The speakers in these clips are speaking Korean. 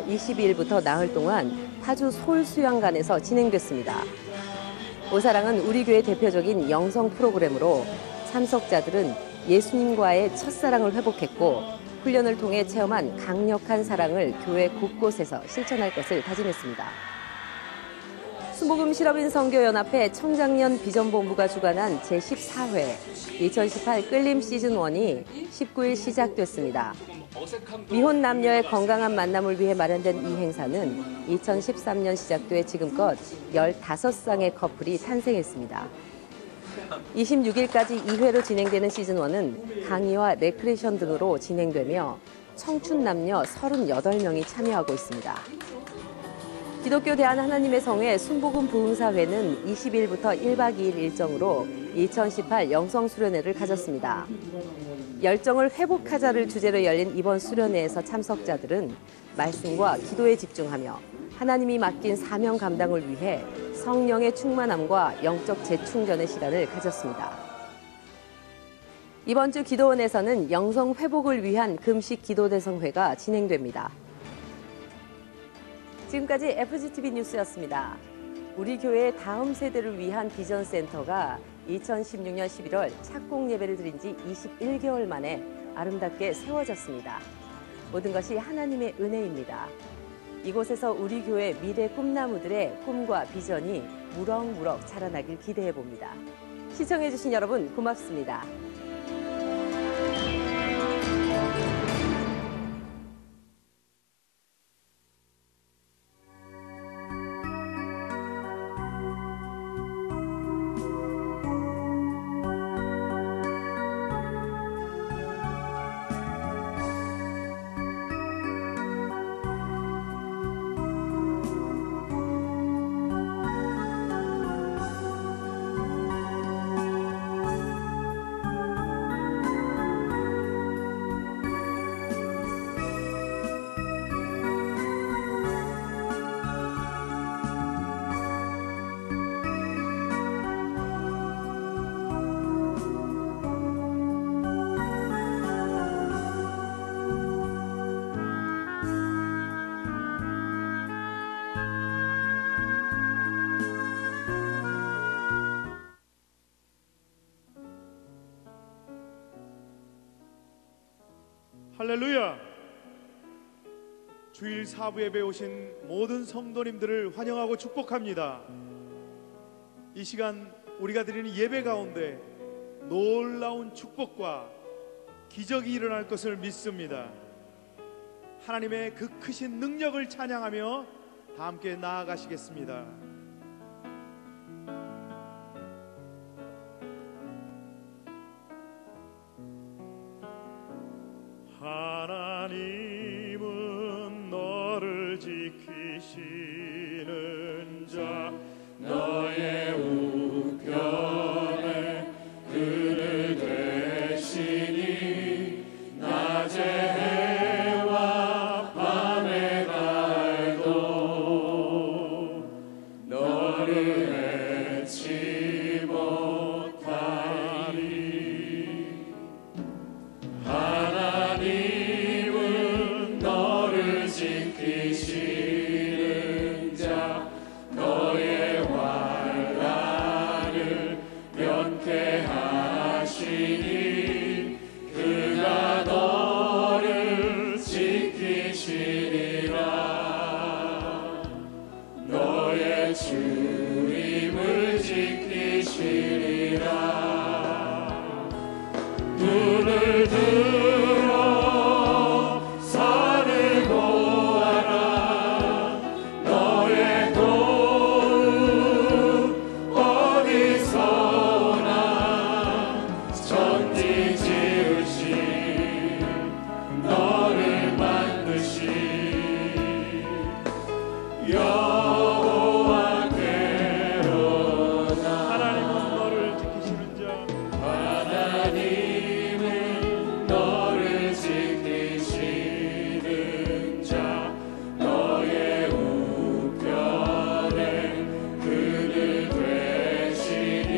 22일부터 나흘 동안 파주 솔수양관에서 진행됐습니다. 오사랑은 우리 교회 대표적인 영성 프로그램으로 참석자들은 예수님과의 첫사랑을 회복했고 훈련을 통해 체험한 강력한 사랑을 교회 곳곳에서 실천할 것을 다짐했습니다. 순복음 실업인 선교연합회 청장년 비전본부가 주관한 제14회 2018 끌림 시즌1이 19일 시작됐습니다. 미혼 남녀의 건강한 만남을 위해 마련된 이 행사는 2013년 시작돼 지금껏 15쌍의 커플이 탄생했습니다. 26일까지 2회로 진행되는 시즌1은 강의와 레크레이션 등으로 진행되며 청춘 남녀 38명이 참여하고 있습니다. 기독교 대한하나님의 성회 순복음 부흥사회는 20일부터 1박 2일 일정으로 2018 영성수련회를 가졌습니다. 열정을 회복하자를 주제로 열린 이번 수련회에서 참석자들은 말씀과 기도에 집중하며 하나님이 맡긴 사명 감당을 위해 성령의 충만함과 영적 재충전의 시간을 가졌습니다. 이번 주 기도원에서는 영성 회복을 위한 금식 기도대성회가 진행됩니다. 지금까지 FGTV 뉴스였습니다. 우리 교회의 다음 세대를 위한 비전센터가 2016년 11월 착공 예배를 드린 지 21개월 만에 아름답게 세워졌습니다. 모든 것이 하나님의 은혜입니다. 이곳에서 우리 교회 미래 꿈나무들의 꿈과 비전이 무럭무럭 자라나길 기대해봅니다. 시청해주신 여러분 고맙습니다. 할렐루야! 주일 사부 예배에 오신 모든 성도님들을 환영하고 축복합니다. 이 시간 우리가 드리는 예배 가운데 놀라운 축복과 기적이 일어날 것을 믿습니다. 하나님의 그 크신 능력을 찬양하며 다 함께 나아가시겠습니다. 하나님은 너를 지키시는 자 너의 우편에 그늘 되시니 낮에 해와 밤에 달도 너를 해치 못하리. 하나님은 너를 지키시는 자 너의 환난을 면케하시니 그가 너를 지키시리라. 너의 주임을 지키시리라. 눈을 들어 산을 보아라. 너의 도움 어디서 오나. 천지 지으신 너를 만드신 여호와께로다. 하나님은 너를 지키시는 자 하나님은 너를 지키시는 자 너의 우편에 그늘 되시니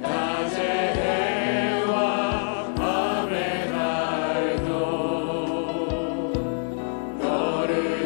낮에 해와 밤에 달도 너를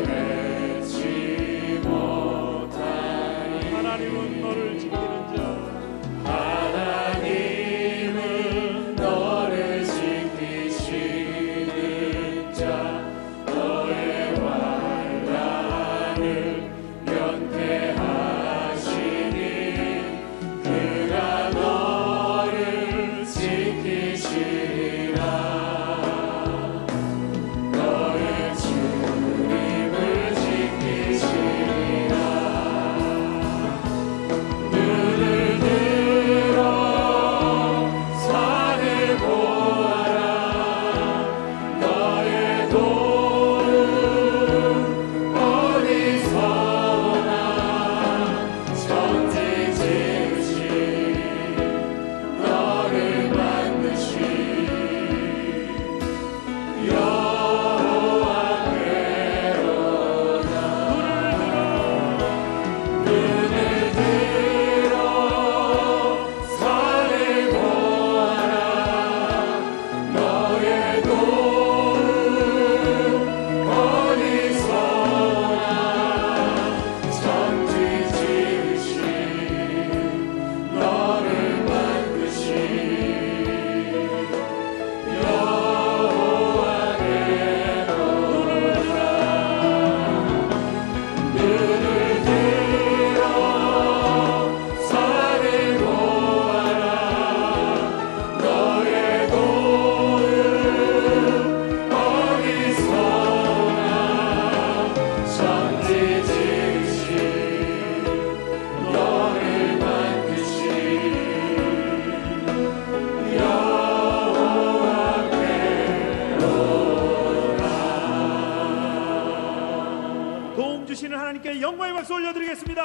도움 주시는 하나님께 영광의 박수 올려드리겠습니다.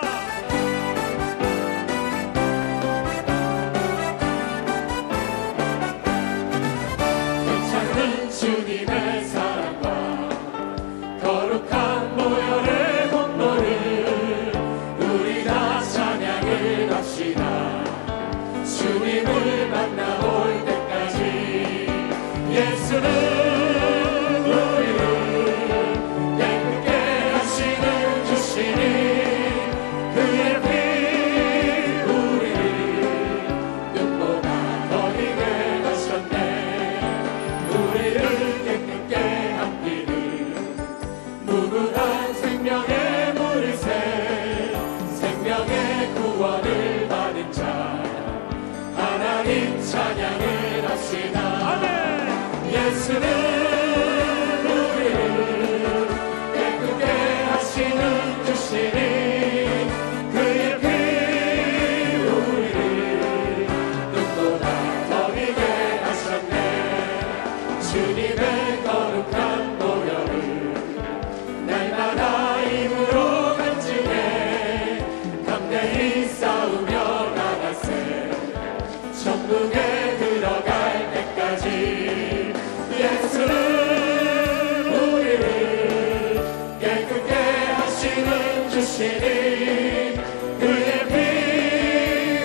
괜찮은 주님의 사랑과 거룩한 보혈의 공로를 우리 다 찬양을 합시다. 주님을 만나볼 때까지 예수는 찬양을 합시다. 아멘. 예수는 우리를 깨끗게 하시는 주시니 그의 피 우리를 눈보다 더 희게 하셨네. 주님의 거룩한 보혈을 날마다 힘으로 간직해 담대히 싸우며 나가세. 천국에 들어갈 때까지 예수는 우리를 깨끗게 하시는 주시니 그의 피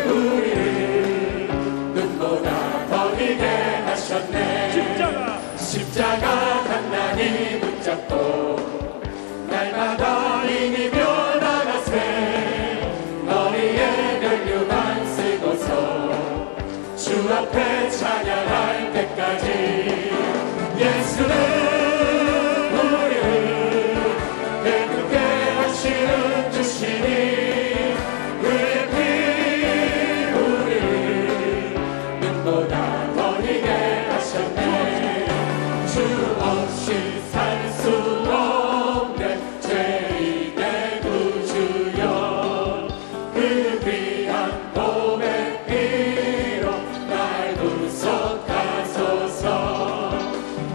우리를 눈보다 더 희게 하셨네. 십자가 단단히 붙잡고 날마다 이기며 나가세. 머리에 면류관 쓰고서 주 앞에 찬양할 때까지 예수는 우리를 깨끗게 하시는 주시니 그의 피 우리를 눈보다 더 희게 하셨네. 주 없이 살 수 없네. 죄인의 구주여 그 귀한 몸의 피로 구속하소서.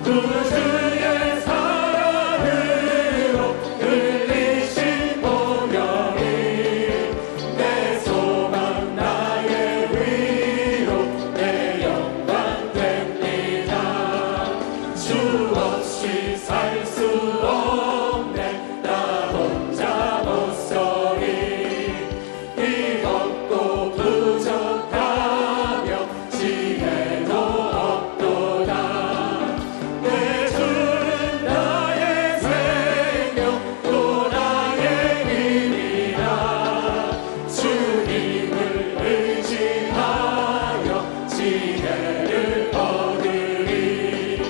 구주의 사랑으로 흘리신 보혈이 내 소망 나의 위로 내 영광 됩니다. 주 없이 살 수 없네. 나 혼자 못 서리. 힘없고 부족하며 지혜도 없도다. 내 주는 나의 생명 또 나의 힘이라. 주님을 의지하여 지혜를 얻으리.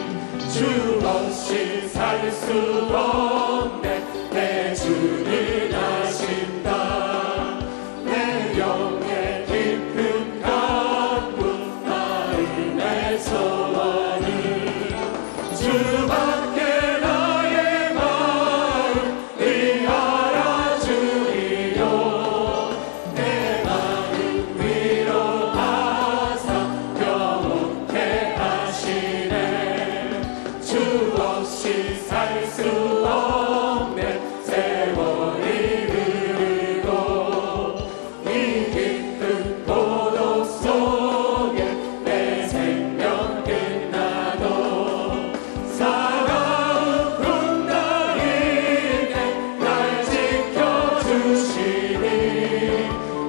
주 없이 살 수 없네. 내 주는 아신다. 내 영의 깊은 간구 마음의 소원은 주밖에 나의 마음을 알아주리요. 내 마음 위로하사 평온케 하시네. 주 없이 살 수 없네. 세월이 흐르고 이 깊은 고독 속에 내 생명 끝나도 사랑은 군다리에 날 지켜주시니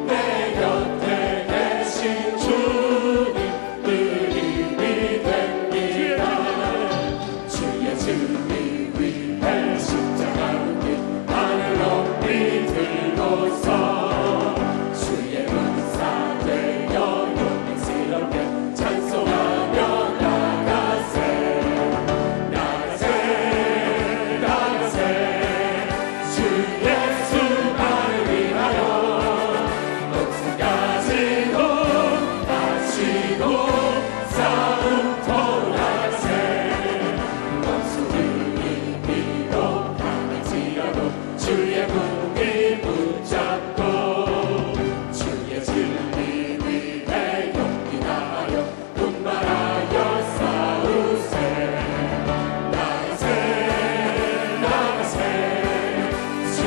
내 곁에 계신 주님 그 힘이 됩니다. 주의 증인 위해 십자가를 깃 하늘 높이 들고서 주의 은사 되어 용맹스럽게 찬송하며 나가세. 나가세 나가세. 주 예수만을 위하여 목숨 가지고 다치고 싸움터로 나가세. 원수들이 비록 강할지라도 주의 무기 붙잡고 주의 진리 위해 용기 다하여 분발하여 싸우세. 나가세 나가세. 주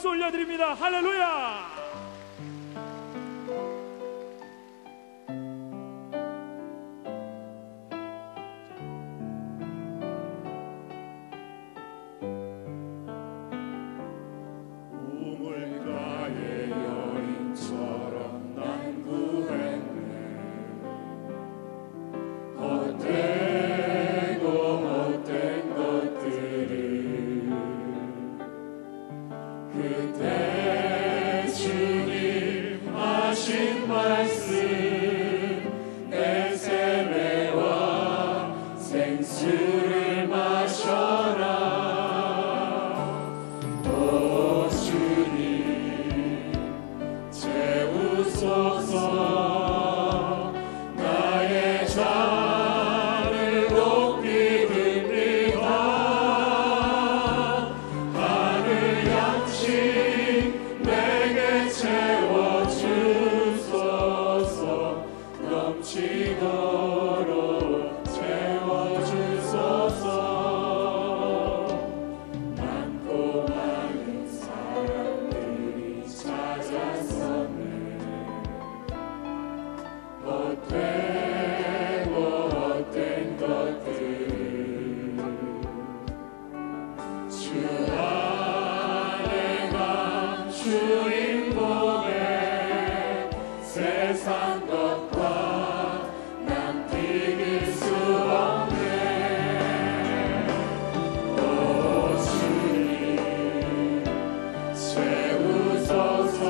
박수 올려드립니다. 할렐루야. 우물가의 여인처럼 난 구했네. 헛되고 헛된 것들을 그때 주님 하신 말씀 내 세배와 생수를 마셔라. 오 주님 채우소서. 나의 잔을 높이 듭니다. 하늘 양식 내게 채워주소서. 넘치도록 채워주소서. 많고 많은 사람들이 찾아섰네. 헛되고 헛된 것들 주 안에 난 주인공에 세상 것과 난 비길 수 없네. 오 주님 채우소서.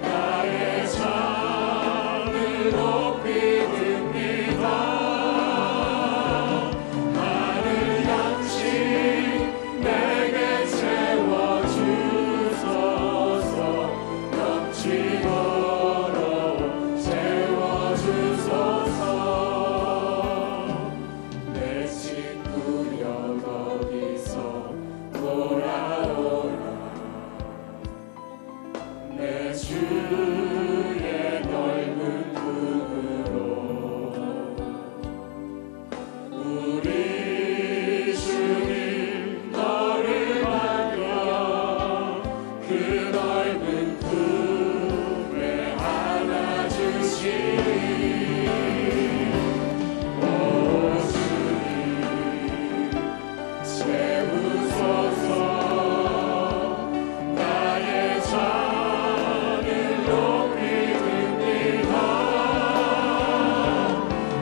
나의 잔을 높이 듭니다. 하늘 양식 내게 채워주소서. 넘치도록 채워주소서. 내 친구여 거기서 돌아오라. 내 주의 넓은 품으로 우리 주님 너를 맡겨 그 넓은 품에 안아주시리. 오 주님 채우소서. 나의 잔을 높이 듭니다.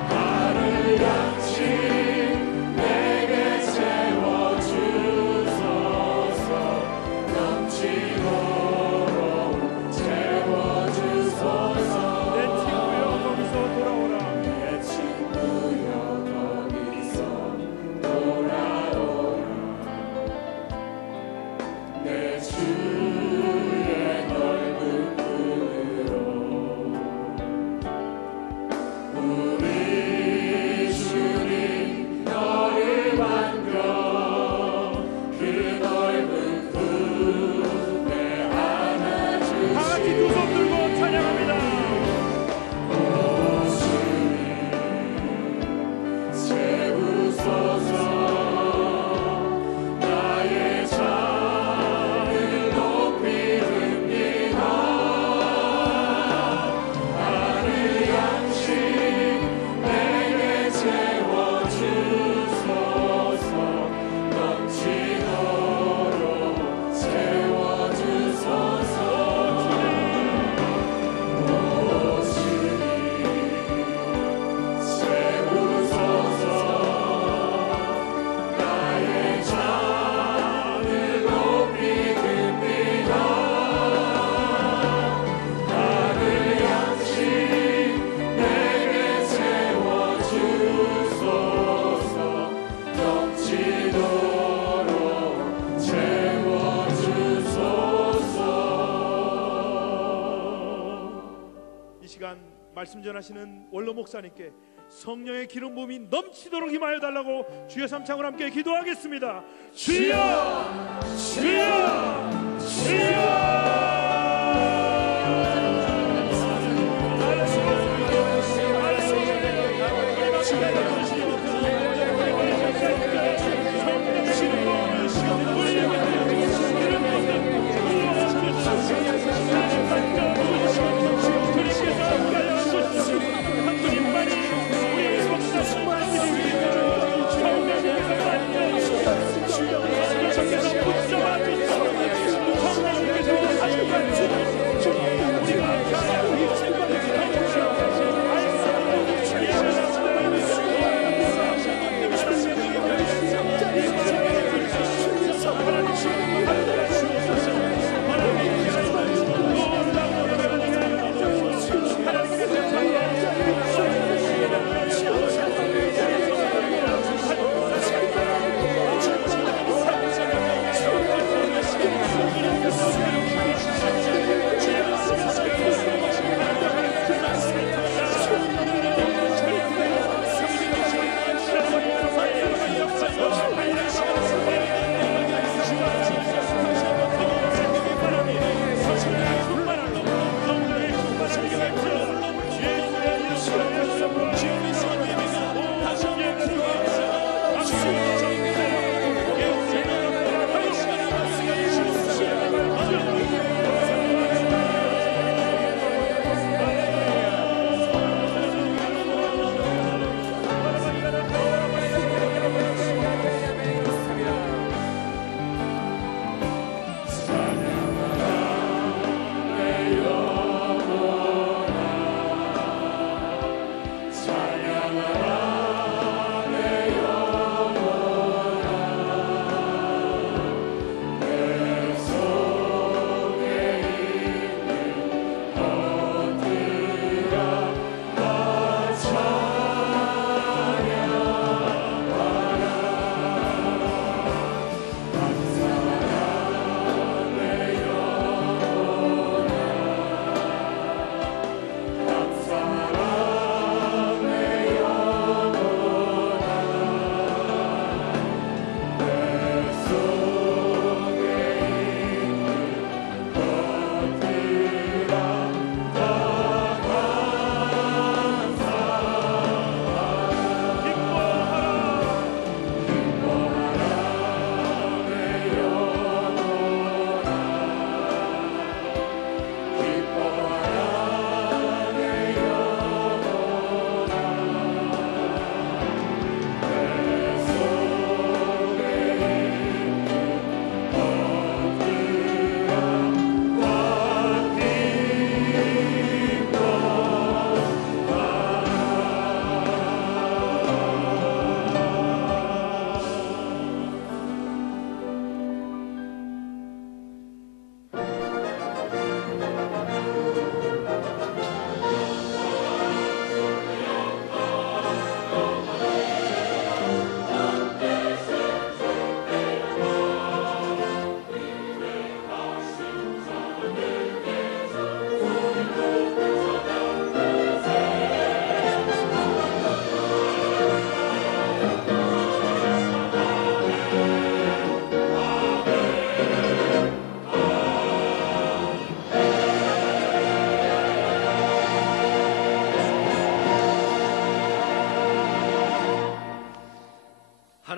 하늘 양식 내게 채워주소서. 넘치도록 채워주소서. 내 친구여 거기서 돌아오라. 내 친구여 거기서 돌아오라. 내 주의 넓은 품으로 우리 주님 너를 맡겨 그 넓은 품에 다 같이 안아주시리. 두 손 들고 찬양합니다. 오 주님 채우소서. 나의 잔을 높이 듭니다. 하늘 양식 내게 채워주소서. 넘치도록 채워주소서. 오 주님 채우소서. 나의 잔을 높이 듭니다. 하늘 양식 내게 채워주소서. 넘치도록 채워주소서. 이 시간 말씀 전하시는 원로 목사님께 성령의 기름 부음이 넘치도록 임하여 달라고 주여 삼창을 함께 기도하겠습니다. 주여, 주여, 주여.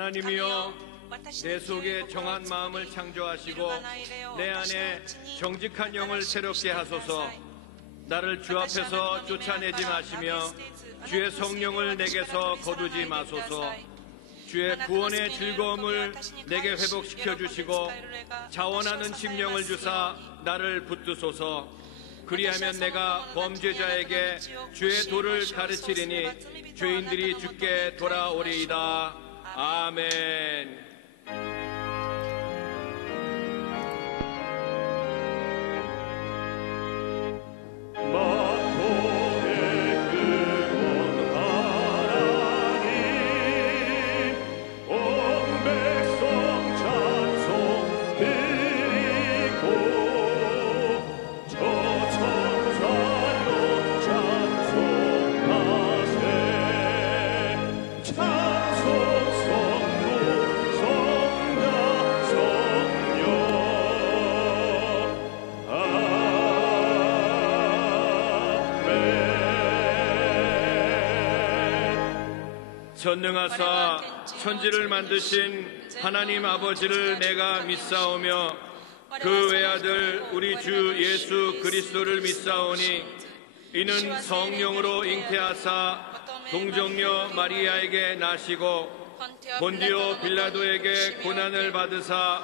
하나님이여 내 속에 정한 마음을 창조하시고 내 안에 정직한 영을 새롭게 하소서. 나를 주 앞에서 쫓아내지 마시며 주의 성령을 내게서 거두지 마소서. 주의 구원의 즐거움을 내게 회복시켜 주시고 자원하는 심령을 주사 나를 붙드소서. 그리하면 내가 범죄자에게 주의 도를 가르치리니 죄인들이 주께 돌아오리이다. 아멘. 전능하사 천지를 만드신 하나님 아버지를 내가 믿사오며 그 외아들 우리 주 예수 그리스도를 믿사오니 이는 성령으로 잉태하사 동정녀 마리아에게 나시고 본디오 빌라도에게 고난을 받으사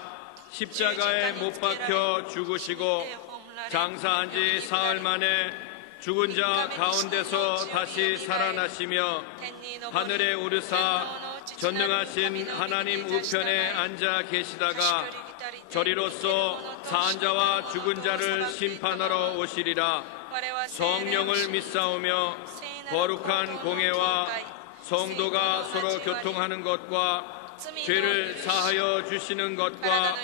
십자가에 못 박혀 죽으시고 장사한 지 사흘 만에 죽은 자 가운데서 다시 살아나시며 하늘에 오르사 전능하신 하나님 우편에 앉아 계시다가 저리로서 사한 자와 죽은 자를 심판하러 오시리라. 성령을 믿사오며 거룩한 공회와 성도가 서로 교통하는 것과 죄를 사하여 주시는 것과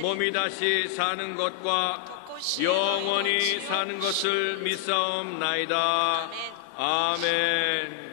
몸이 다시 사는 것과 영원히 사는 것을 믿사옵나이다. 아멘.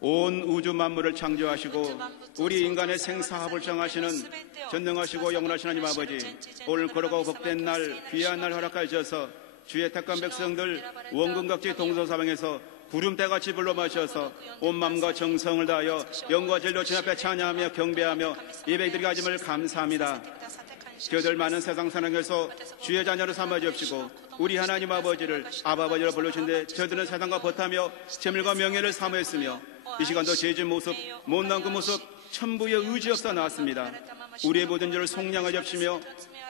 온 우주 만물을 창조하시고 우리 인간의 생사합을 정하시는 전능하시고 영원하신 하나님 아버지, 오늘 거룩하고 복된 날, 귀한 날 허락하여 주셔서 주의 택한 백성들 원근각지 동서사방에서 구름대같이 불러 마셔서 온 마음과 정성을 다하여 영과 진리로 주 앞에 찬양하며 경배하며 예배드리게 하심을 감사합니다. 저들 많은 세상 사랑에서 주의 자녀를 삼아 주옵시고 우리 하나님 아버지를 아버지로 불러주신데 저들은 세상과 벗하며 재물과 명예를 사모했으며 이 시간도 죄진 모습, 못난 그 모습 천부의 의지 없어 나왔습니다. 우리의 모든 죄를 속량하여 주시며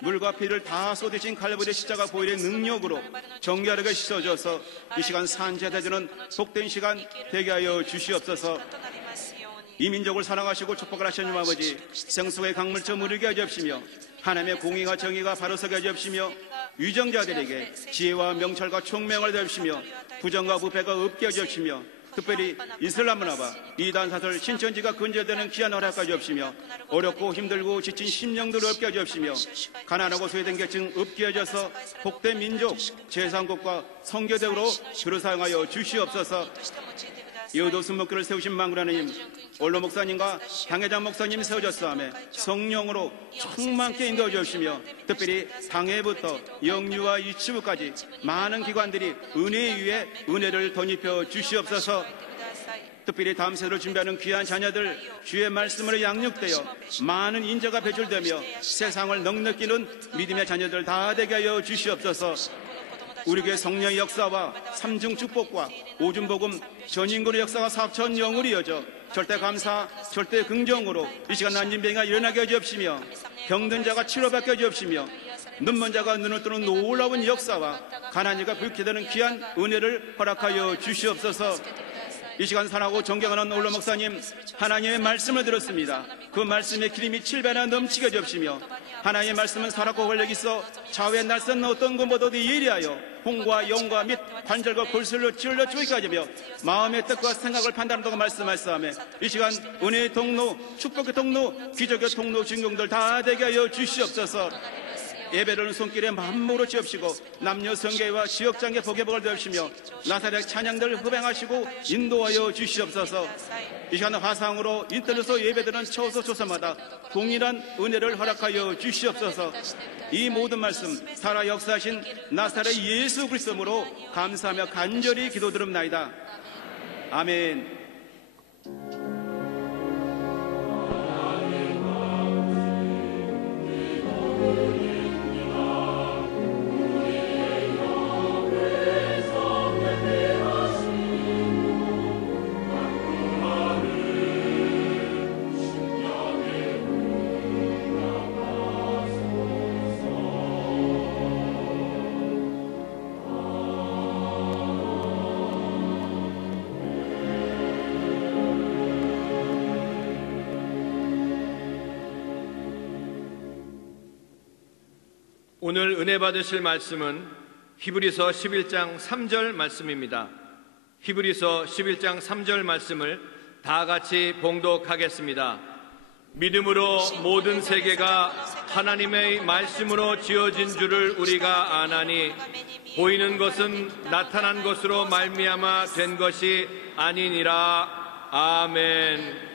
물과 피를 다 쏟으신 칼바리 십자가 보혈의 능력으로 정결하게 씻어줘서 이 시간 산제되는 복된 시간 되게 하여 주시옵소서. 이 민족을 사랑하시고 축복을 하시는 아버지, 생수의 강물처 무르게 하여 주시며 하나님의 공의와 정의가 바로 서게 하여 주시며 위정자들에게 지혜와 명철과 총명을 주시며 부정과 부패가 없게 하여 주시며 특별히 이슬람 문화와 이단 사설 신천지가 근절되는 귀한 허락까지 주옵시며 어렵고 힘들고 지친 심령들을 없게 해주옵시며 가난하고 소외된 계층 없게 해줘서 복된 민족 제3국과 성교대우로 주로 사용하여 주시옵소서. 여도 순목교를 세우신 만군 하나님, 원로 목사님과 당회장 목사님 세워졌사오며 성령으로 충만케 인도해 주시며 특별히 당회부터 영유아 유치부까지 많은 기관들이 은혜 위에 은혜를 덧입혀 주시옵소서. 특별히 다음 세대를 준비하는 귀한 자녀들 주의 말씀으로 양육되어 많은 인재가 배출되며 세상을 넉넉히는 믿음의 자녀들 다 되게 하여 주시옵소서. 우리 교회 성령의 역사와 삼중 축복과 오줌복음 전인권의 역사가 사천 영으로 이어져 절대 감사, 절대 긍정으로 이 시간 난진병이가 일어나게 해주옵시며 병든 자가 치료받게 해주옵시며 눈먼 자가 눈을 뜨는 놀라운 역사와 가난이가 불쾌 되는 귀한 은혜를 허락하여 주시옵소서. 이 시간 사랑하고 존경하는 올로 목사님, 하나님의 말씀을 들었습니다. 그 말씀의 기름이 7배나 넘치게 해주옵시며 하나님의 말씀은 살았고 권력이 있어 좌우의 날선 어떤 것보다도 예리하여 홍과 영과 및 관절과 골수를 찔러 죽이게 하며 마음의 뜻과 생각을 판단한다고 말씀하시오며 이 시간 은혜의 통로, 축복의 통로, 기적의 통로 주인공들 다 되게 하여 주시옵소서. 예배를 손길에 만물로 지옵시고 남녀 성계와 지역장계 복의 복을 되옵시며 나사렛 찬양들 흡행하시고 인도하여 주시옵소서. 이 시간 화상으로 인터넷으로 예배드리는 처소초소마다 동일한 은혜를 허락하여 주시옵소서. 이 모든 말씀 살아 역사하신 나사렛 예수 그리스도로 감사하며 간절히 기도드립나이다. 아멘. 오늘 은혜 받으실 말씀은 히브리서 11장 3절 말씀입니다. 히브리서 11장 3절 말씀을 다 같이 봉독하겠습니다. 믿음으로 모든 세계가 하나님의 말씀으로 지어진 줄을 우리가 아나니 보이는 것은 나타난 것으로 말미암아 된 것이 아니니라. 아멘.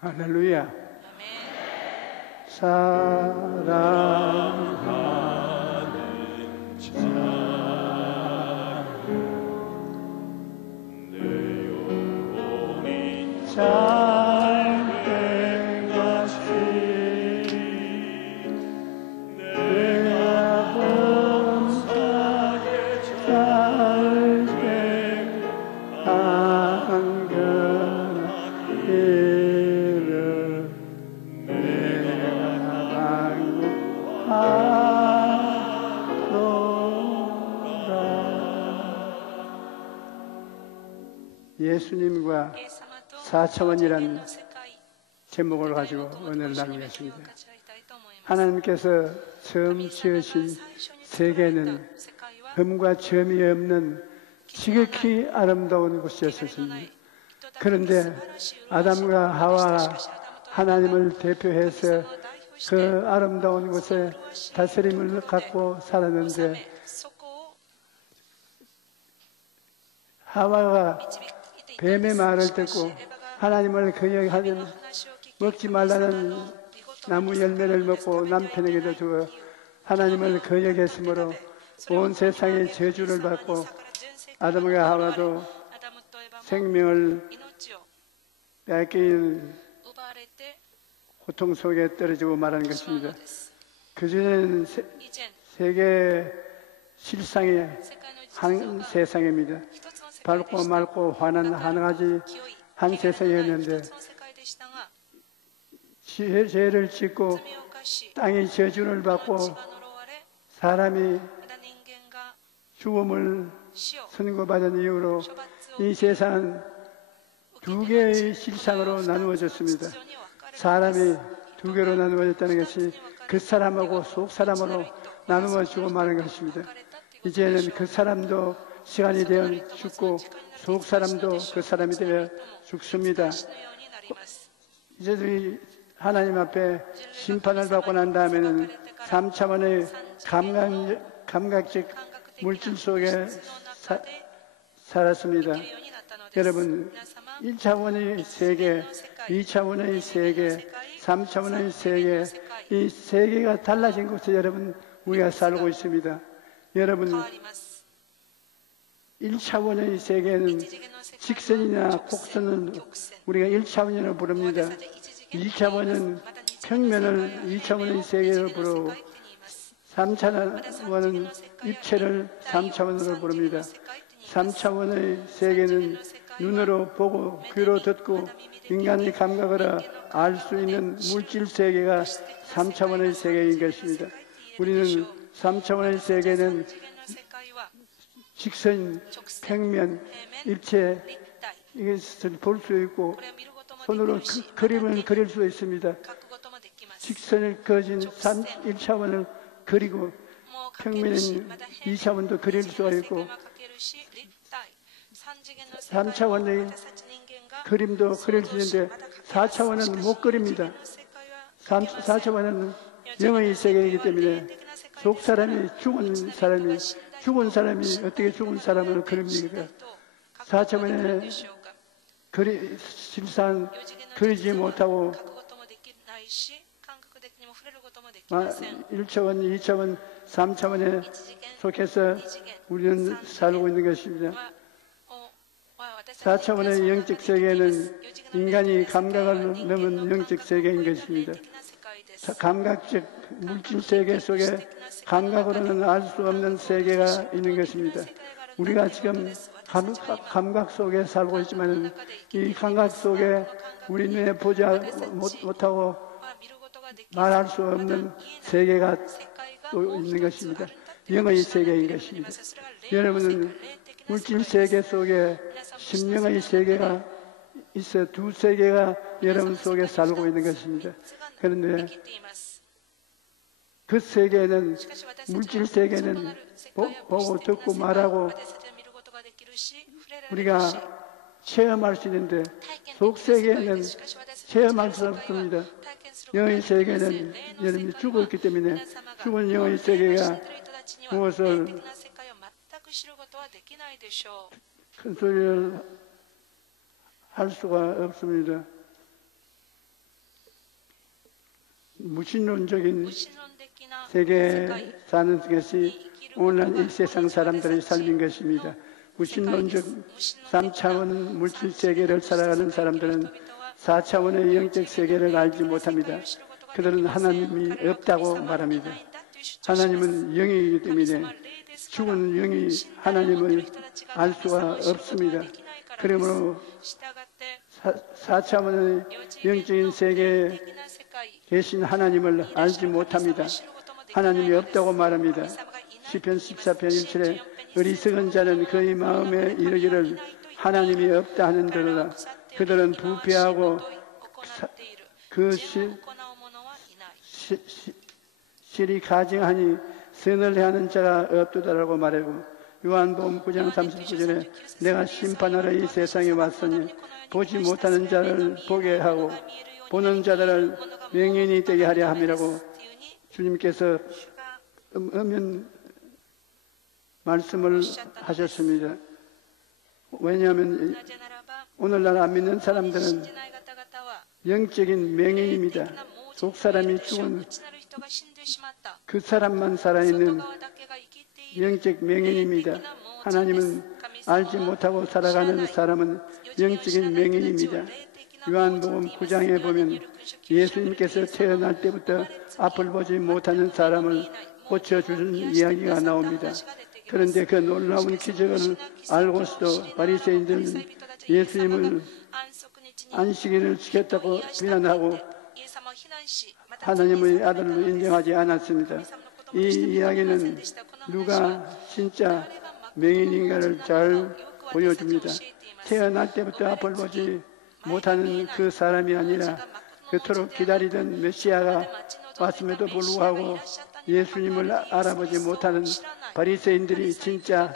할렐루야. 사랑하는 잘된 것이 내가 범사에 잘된 안전하기를 내가 강구하노라. 예수님과 4차원이란 제목을 가지고 오늘 나누겠습니다. 하나님께서 처음 지으신 세계는 흠과 점이 없는 지극히 아름다운 곳이었습니다. 그런데 아담과 하와가 하나님을 대표해서 그 아름다운 곳에 다스림을 갖고 살았는데 하와가 뱀의 말을 듣고 하나님을 거역하는 먹지 말라는 나무 열매를 먹고 남편에게도 주어 하나님을 거역했으므로 온 세상에 저주를 받고 아담과 하와도 생명을 빼앗긴 고통 속에 떨어지고 말하는 것입니다. 그전에는 세계 실상의 한 세상입니다. 밝고 맑고 환한 하나가지 한 세상이었는데 죄를 짓고 땅이 저주를 받고 사람이 죽음을 선고받은 이후로 이 세상은 두 개의 실상으로 나누어졌습니다. 사람이 두 개로 나누어졌다는 것이 그 사람하고 속 사람으로 나누어지고 마는 것입니다. 이제는 그 사람도 시간이 되어 죽고 속 사람도 그 사람이 되어 죽습니다. 이제 하나님 앞에 심판을 받고 난 다음에는 3차원의 감각적 물질 속에 살았습니다. 여러분, 1차원의 세계, 2차원의 세계, 3차원의 세계, 이 세계가 달라진 곳에 여러분 우리가 살고 있습니다. 여러분, 1차원의 세계는 직선이나 곡선은 우리가 1차원이라고 부릅니다. 2차원은 평면을 2차원의 세계로 부르고 3차원은 입체를 3차원으로 부릅니다. 3차원의 세계는 눈으로 보고 귀로 듣고 인간의 감각으로 알 수 있는 물질 세계가 3차원의 세계인 것입니다. 우리는 3차원의 세계는 직선, 평면, 입체 이것을 볼 수 있고 손으로 그림을 그릴 수 있습니다. 직선을 그어진 1차원을 그리고 평면은 2차원도 그릴 수가 있고 3차원의 그림도 그릴 수 있는데 4차원은 못 그립니다. 4차원은 영의 세계이기 때문에 속 사람이 죽은 사람이 어떻게 죽은 사람을 그립니까? 4차원의 실상 그리지 못하고 1차원, 2차원, 3차원에 속해서 우리는 살고 있는 것입니다. 4차원의 영적 세계는 인간이 감각을 넘은 영적 세계인 것입니다. 감각적 물질 세계 속에 감각으로는 알 수 없는 세계가 있는 것입니다. 우리가 지금 감각 속에 살고 있지만 이 감각 속에 우리 눈에 보지 못하고 말할 수 없는 세계가 또 있는 것입니다. 영의 세계인 것입니다. 여러분은 물질 세계 속에 심령의 세계가 있어 두 세계가 여러분 속에 살고 있는 것입니다. 그런데 그 세계는 물질 세계는 보고 듣고 말하고 우리가 체험할 수 있는데 속 세계는 체험할 수 없습니다. 영의 세계는 여러분이 죽었기 때문에 죽은 영의 세계가 무엇을 큰 소리를 할 수가 없습니다. 무신론적인 세계에 사는 것이 오늘날 이 세상 사람들의 삶인 것입니다. 무신론적 3차원 물질 세계를 살아가는 사람들은 4차원의 영적 세계를 알지 못합니다. 그들은 하나님이 없다고 말합니다. 하나님은 영이기 때문에 죽은 영이 하나님을 알 수가 없습니다. 그러므로 4차원의 영적인 세계에 계신 하나님을 알지 못합니다. 하나님이 없다고 말합니다. 시편 14편 1절에 어리석은 자는 그의 마음에 이르기를 하나님이 없다 하는도로다. 그들은 부패하고 그 실이 가증하니 선을 행하는 자가 없도다라고 말하고 요한복음 9장 39절에 내가 심판하러 이 세상에 왔으니 보지 못하는 자를 보게 하고 보는 자들을 명인이 되게 하려 함이라고 주님께서 엄연 말씀을 하셨습니다. 왜냐하면 오늘날 안 믿는 사람들은 영적인 맹인입니다. 속 사람이 죽은 그 사람만 살아있는 영적 맹인입니다. 하나님은 알지 못하고 살아가는 사람은 영적인 맹인입니다. 요한복음 9장에 보면 예수님께서 태어날 때부터 앞을 보지 못하는 사람을 고쳐주는 이야기가 나옵니다. 그런데 그 놀라운 기적을 알고서도 바리새인들은 예수님을 안식일을 지켰다고 비난하고 하나님의 아들로 인정하지 않았습니다. 이 이야기는 누가 진짜 맹인인가를 잘 보여줍니다. 태어날 때부터 앞을 보지 못하는 그 사람이 아니라 그토록 기다리던 메시아가 왔음에도 불구하고 예수님을 알아보지 못하는 바리새인들이 진짜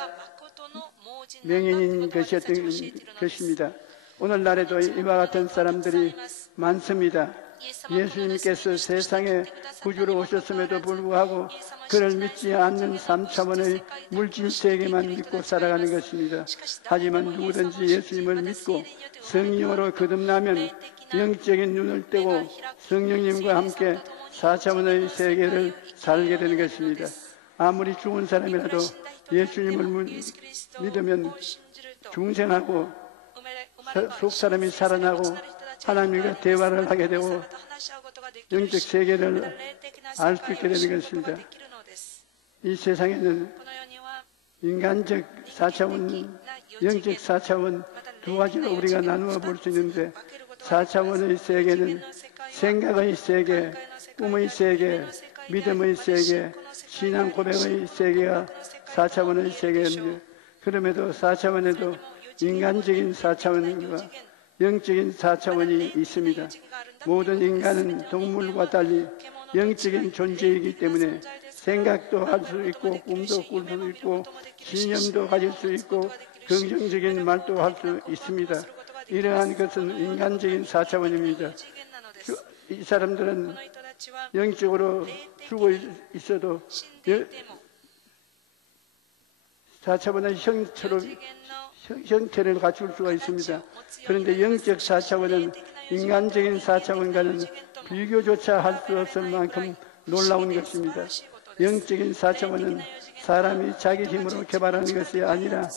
명인인 것이었던 것입니다. 오늘날에도 이와 같은 사람들이 많습니다. 예수님께서 세상에 구주로 오셨음에도 불구하고 그를 믿지 않는 3차원의 물질 세계만 믿고 살아가는 것입니다. 하지만 누구든지 예수님을 믿고 성령으로 거듭나면 영적인 눈을 떼고 성령님과 함께 4차원의 세계를 살게 되는 것입니다. 아무리 죽은 사람이라도 예수님을 믿으면 중생하고 속 사람이 살아나고 하나님과 대화를 하게 되고 영적 세계를 알 수 있게 되는 것입니다. 이 세상에는 인간적 4차원, 영적 4차원 두 가지로 우리가 나누어 볼 수 있는데 4차원의 세계는 생각의 세계, 꿈의 세계, 믿음의 세계, 신앙 고백의 세계가 4차원의 세계입니다. 그럼에도 4차원에도 인간적인 4차원과 영적인 4차원이 있습니다. 모든 인간은 동물과 달리 영적인 존재이기 때문에 생각도 할 수 있고 꿈도 꿀 수 있고 신념도 가질 수 있고 긍정적인 말도 할 수 있습니다. 이러한 것은 인간적인 4차원입니다. 이 사람들은 영적으로 죽어 있어도 4차원의 형태를 갖출 수가 있습니다. 그런데 영적 4차원은 인간적인 4차원과는 비교조차 할 수 없을 만큼 놀라운 것입니다. 영적인 4차원은 사람이 자기 힘으로 개발하는 것이 아니라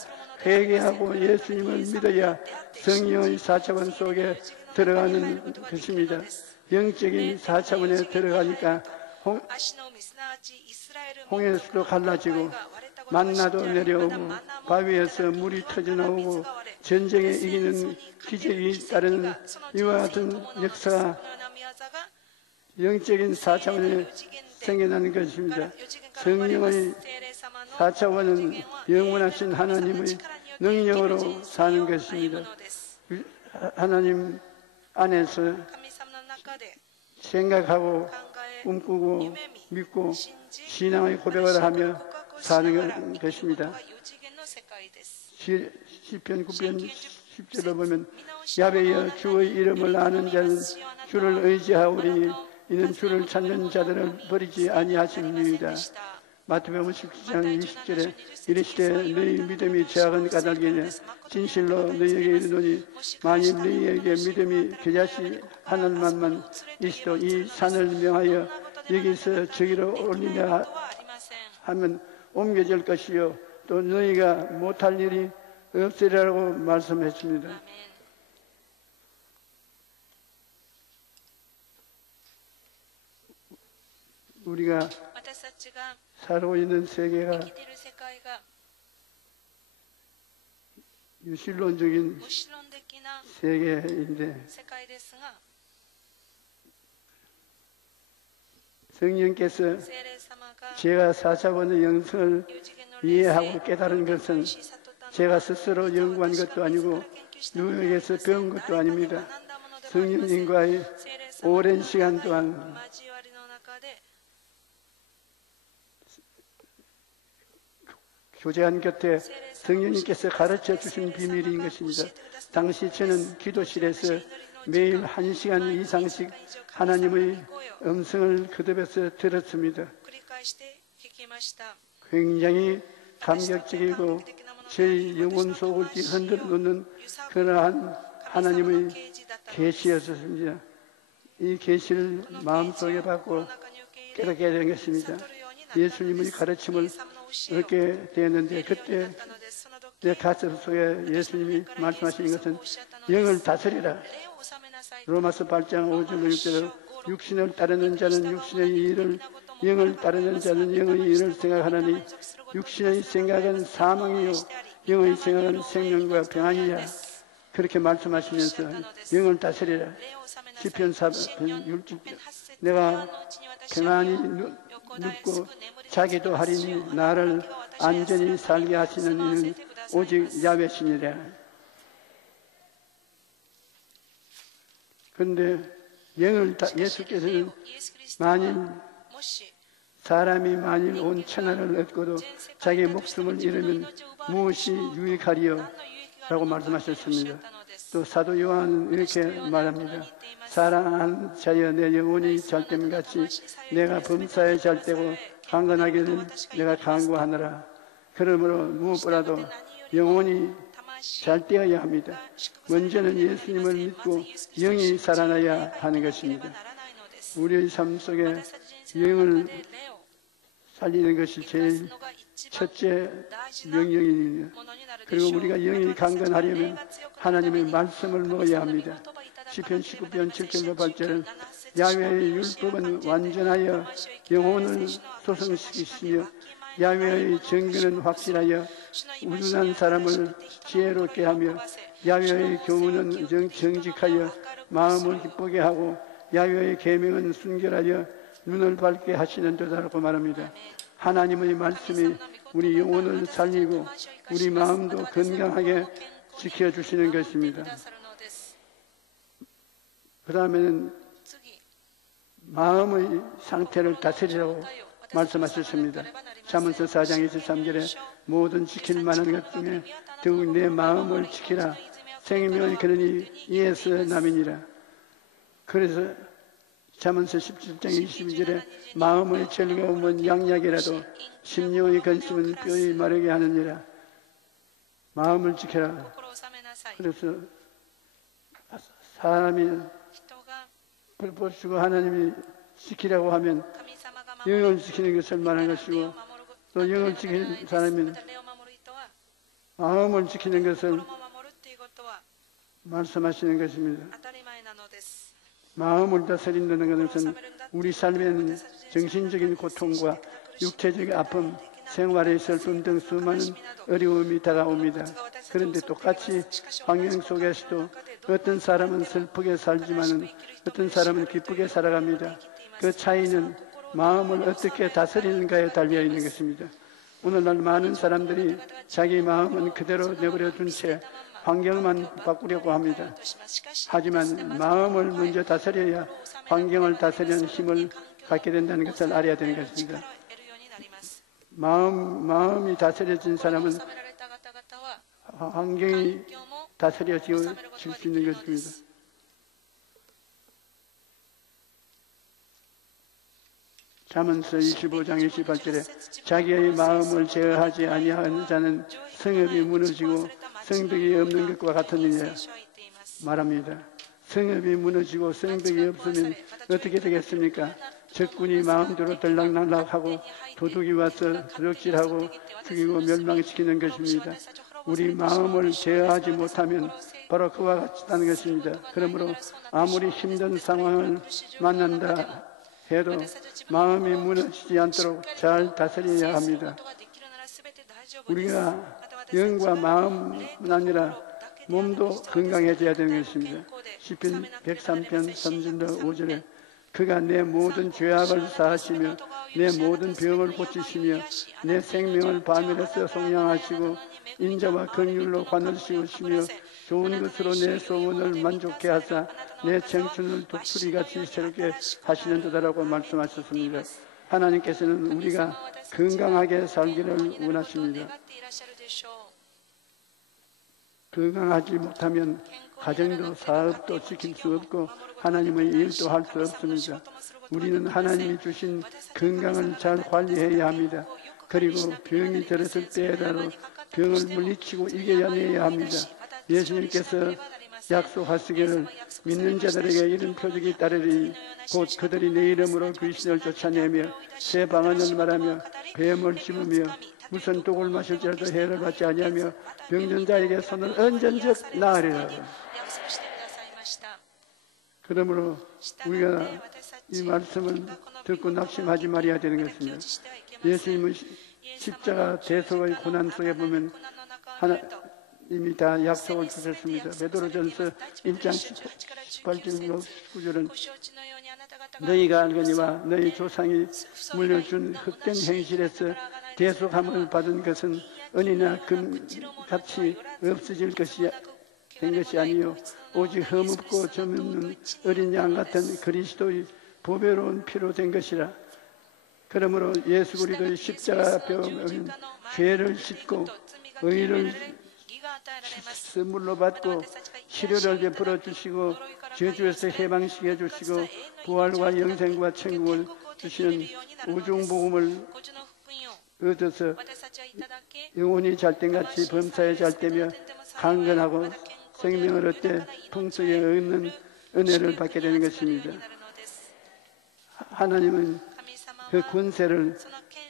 회개하고 예수님을 믿어야 성령의 4차원 속에 들어가는 것입니다. 영적인 4차원에 들어가니까 홍해수도 갈라지고 만나도 내려오고 바위에서 물이 터져나오고 전쟁에 이기는 기적이 따르는 이와 같은 역사가 영적인 4차원에 생겨나는 것입니다. 성령의 4차원은 영원하신 하나님의 능력으로 사는 것입니다. 하나님 안에서 생각하고 꿈꾸고 믿고 신앙의 고백을 하며 사는 것입니다. 시편 9편 10절을 보면 야훼여 주의 이름을 아는 자는 주를 의지하오리니 이는 주를 찾는 자들을 버리지 아니하심이니이다. 마태복음 17장 20절에 이르시되 너희 믿음이 제약은 까닭이냐 진실로 너희에게 이르노니 만일 너희에게 믿음이 겨자씨 하늘만만 있어도 이 산을 명하여 여기서 저기로 올리냐 하면 옮겨질 것이요 또 너희가 못할 일이 없으리라고 말씀했습니다. 우리가 살고 있는 세계가 유실론적인 세계인데 성령께서 제가 4차원의 영성을 이해하고 깨달은 것은 제가 스스로 연구한 것도 아니고 누구에게서 배운 것도 아닙니다. 성령님과의 오랜 시간 동안 교제한 곁에 성령님께서 가르쳐 주신 비밀인 것입니다. 당시 저는 기도실에서 매일 1시간 이상씩 하나님의 음성을 거듭해서 들었습니다. 굉장히 감격적이고 제 영혼 속을 흔들어 놓는 그러한 하나님의 계시였습니다. 이 계시를 마음속에 받고 깨닫게 된 것입니다. 예수님의 가르침을 얻게 되었는데 그때 내 가슴 속에 예수님이 말씀하시는 것은 영을 다스리라. 로마서 8장 5절 6절로 육신을 따르는 자는 육신의 일을 영을 따르는 자는 영의 일을 생각하나니 육신의 생각은 사망이요 영의 생각은 생명과 평안이야. 그렇게 말씀하시면서 영을 다스리라. 시편 4편 6절 내가 평안히 눕고 자기도 하리니 나를 안전히 살게 하시는 이는 오직 야훼시니라. 그런데 예수께서는 만일 사람이 만일 온 천하를 얻고도 자기 목숨을 잃으면 무엇이 유익하리요? 라고 말씀하셨습니다. 또 사도 요한은 이렇게 말합니다. 사랑하는 자여 내 영혼이 잘됨 같이 내가 범사에 잘되고 강건하기를 내가 간구하노라. 그러므로 무엇보다도 영혼이 잘되어야 합니다. 먼저는 예수님을 믿고 영이 살아나야 하는 것입니다. 우리의 삶 속에 영을 살리는 것이 제일 첫째 명령입니다. 그리고 우리가 영이 강건하려면 하나님의 말씀을 먹어야 합니다. 시편 19편 7절로 8절은 야훼의 율법은 완전하여 영혼을 소성시키시며 야훼의 정근은 확실하여 우둔한 사람을 지혜롭게 하며 야훼의 교훈은 정직하여 마음을 기쁘게 하고 야훼의 계명은 순결하여 눈을 밝게 하시는 도다라고 말합니다. 하나님의 말씀이 우리 영혼을 살리고 우리 마음도 건강하게 지켜주시는 것입니다. 그 다음에는 마음의 상태를 다스리라고 말씀하셨습니다. 잠언서 4장 23절에 모든 지킬 만한 것 중에 더욱 내 마음을 지키라. 생명이 그러니 이에서 남이니라. 그래서 잠언서 17장 22절에 마음의 즐거움은 양약이라도 심령의 건심은 뼈에 마르게 하느니라. 마음을 지켜라. 그래서 사람이 불법주고 하나님이 지키라고 하면 영을 지키는 것을 말하는 것이고 또 영을 지키는 사람은 마음을 지키는 것을 말씀하시는 것입니다. 마음을 다스린다는 것은 우리 삶에는 정신적인 고통과 육체적인 아픔, 생활의 슬픔 등 수많은 어려움이 다가옵니다. 그런데 똑같이 환경 속에서도 어떤 사람은 슬프게 살지만 어떤 사람은 기쁘게 살아갑니다. 그 차이는 마음을 어떻게 다스리는가에 달려 있는 것입니다. 오늘날 많은 사람들이 자기 마음은 그대로 내버려 둔 채 환경만 바꾸려고 합니다. 하지만 마음을 먼저 다스려야 환경을 다스리는 힘을 갖게 된다는 것을 알아야 되는 것입니다. 마음이 다스려진 사람은 환경이 다스려질 수 있는 것입니다. 잠언서 25장 28절에 자기의 마음을 제어하지 아니하는 자는 성읍이 무너지고 성벽이 없는 것과 같으니라 말합니다. 성읍이 무너지고 성벽이 없으면 어떻게 되겠습니까? 적군이 마음대로 들락날락하고 도둑이 와서 드럭질하고 죽이고 멸망시키는 것입니다. 우리 마음을 제어하지 못하면 바로 그와 같다는 것입니다. 그러므로 아무리 힘든 상황을 만난다 해도 마음이 무너지지 않도록 잘 다스려야 합니다. 우리가 영과 마음뿐 아니라 몸도 건강해져야 되는 것입니다. 시편 103편 3절로 5절에 그가 내 모든 죄악을 사하시며 내 모든 병을 고치시며 내 생명을 바늘에서 속량하시고 인자와 긍휼로 관을 씌우시며 좋은 것으로 내 소원을 만족케 하사 내 청춘을 독수리같이 새롭게 하시는 듯하라고 말씀하셨습니다. 하나님께서는 우리가 건강하게 살기를 원하십니다. 건강하지 못하면 가정도 사업도 지킬 수 없고 하나님의 일도 할 수 없습니다. 우리는 하나님이 주신 건강을 잘 관리해야 합니다. 그리고 병이 들었을 때에라도 병을 물리치고 이겨내야 합니다. 예수님께서 약속하시기를 믿는 자들에게 이런 표적이 따르리니 곧 그들이 내 이름으로 귀신을 쫓아내며 새 방언을 말하며 뱀을 집으며 무슨 독을 마실지라도 해를 받지 아니하며 병든 자에게 손을 얹은즉 나으리라. 그러므로 우리가 이 말씀을 듣고 낙심하지 말아야 되는 것입니다. 예수님은 십자가 대속의 고난 속에 보면 이미 다 약속을 주셨습니다. 베드로전서 1장 18절 19절은 너희가 알거니와 너희 조상이 물려준 헛된 행실에서 대속함을 받은 것은 은이나 금같이 없어질 것이 된 것이 아니요 오직 흠없고 점없는 어린 양 같은 그리스도의 보배로운 피로 된 것이라. 그러므로 예수 그리스도의 십자가 병은 죄를 씻고 의를 선물로 받고 치료를 베풀어 주시고 저주에서 해방시켜 주시고 부활과 영생과 천국을 주시는 우중복음을 얻어서 영혼이 잘된같이 범사에 잘되며 강건하고 생명을 얻되 풍성에 얻는 은혜를 받게 되는 것입니다. 하나님은 그 권세를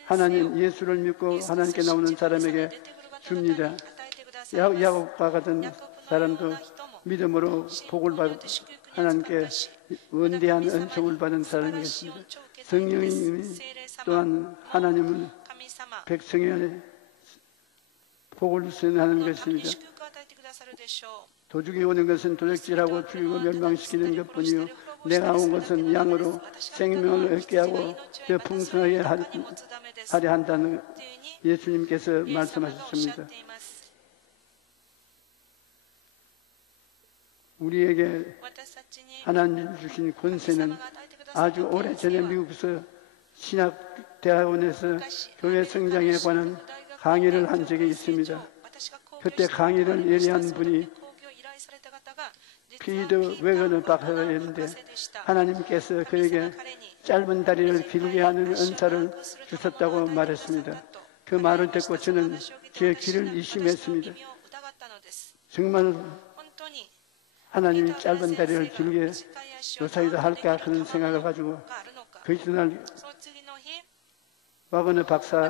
하나님 예수를 믿고 하나님께 나오는 사람에게 줍니다. 야곱과 같은 사람도 믿음으로 복을 받고 하나님께 원대한 은총을 받은 사람이겠습니다. 성령님이 또한 하나님은 백성의 복을 선하는 것입니다. 도둑이 오는 것은 도적질하고 죽이고 멸망시키는 것뿐이요 내가 온 것은 양으로 생명을 얻게 하고 더 풍성하게 하려 한다는 예수님께서 말씀하셨습니다. 우리에게 하나님 주신 권세는 아주 오래전에 미국에서 신학대학원에서 교회 성장에 관한 강의를 한 적이 있습니다. 그때 강의를 예리한 분이 피터 웨거너 박사였는데 하나님께서 그에게 짧은 다리를 길게 하는 은사를 주셨다고 말했습니다. 그 말을 듣고 저는 제 귀를 의심했습니다. 정말 하나님이 짧은 다리를 길게 요사이도 할까 그런 생각을 가지고 그 이튿날 와그너 박사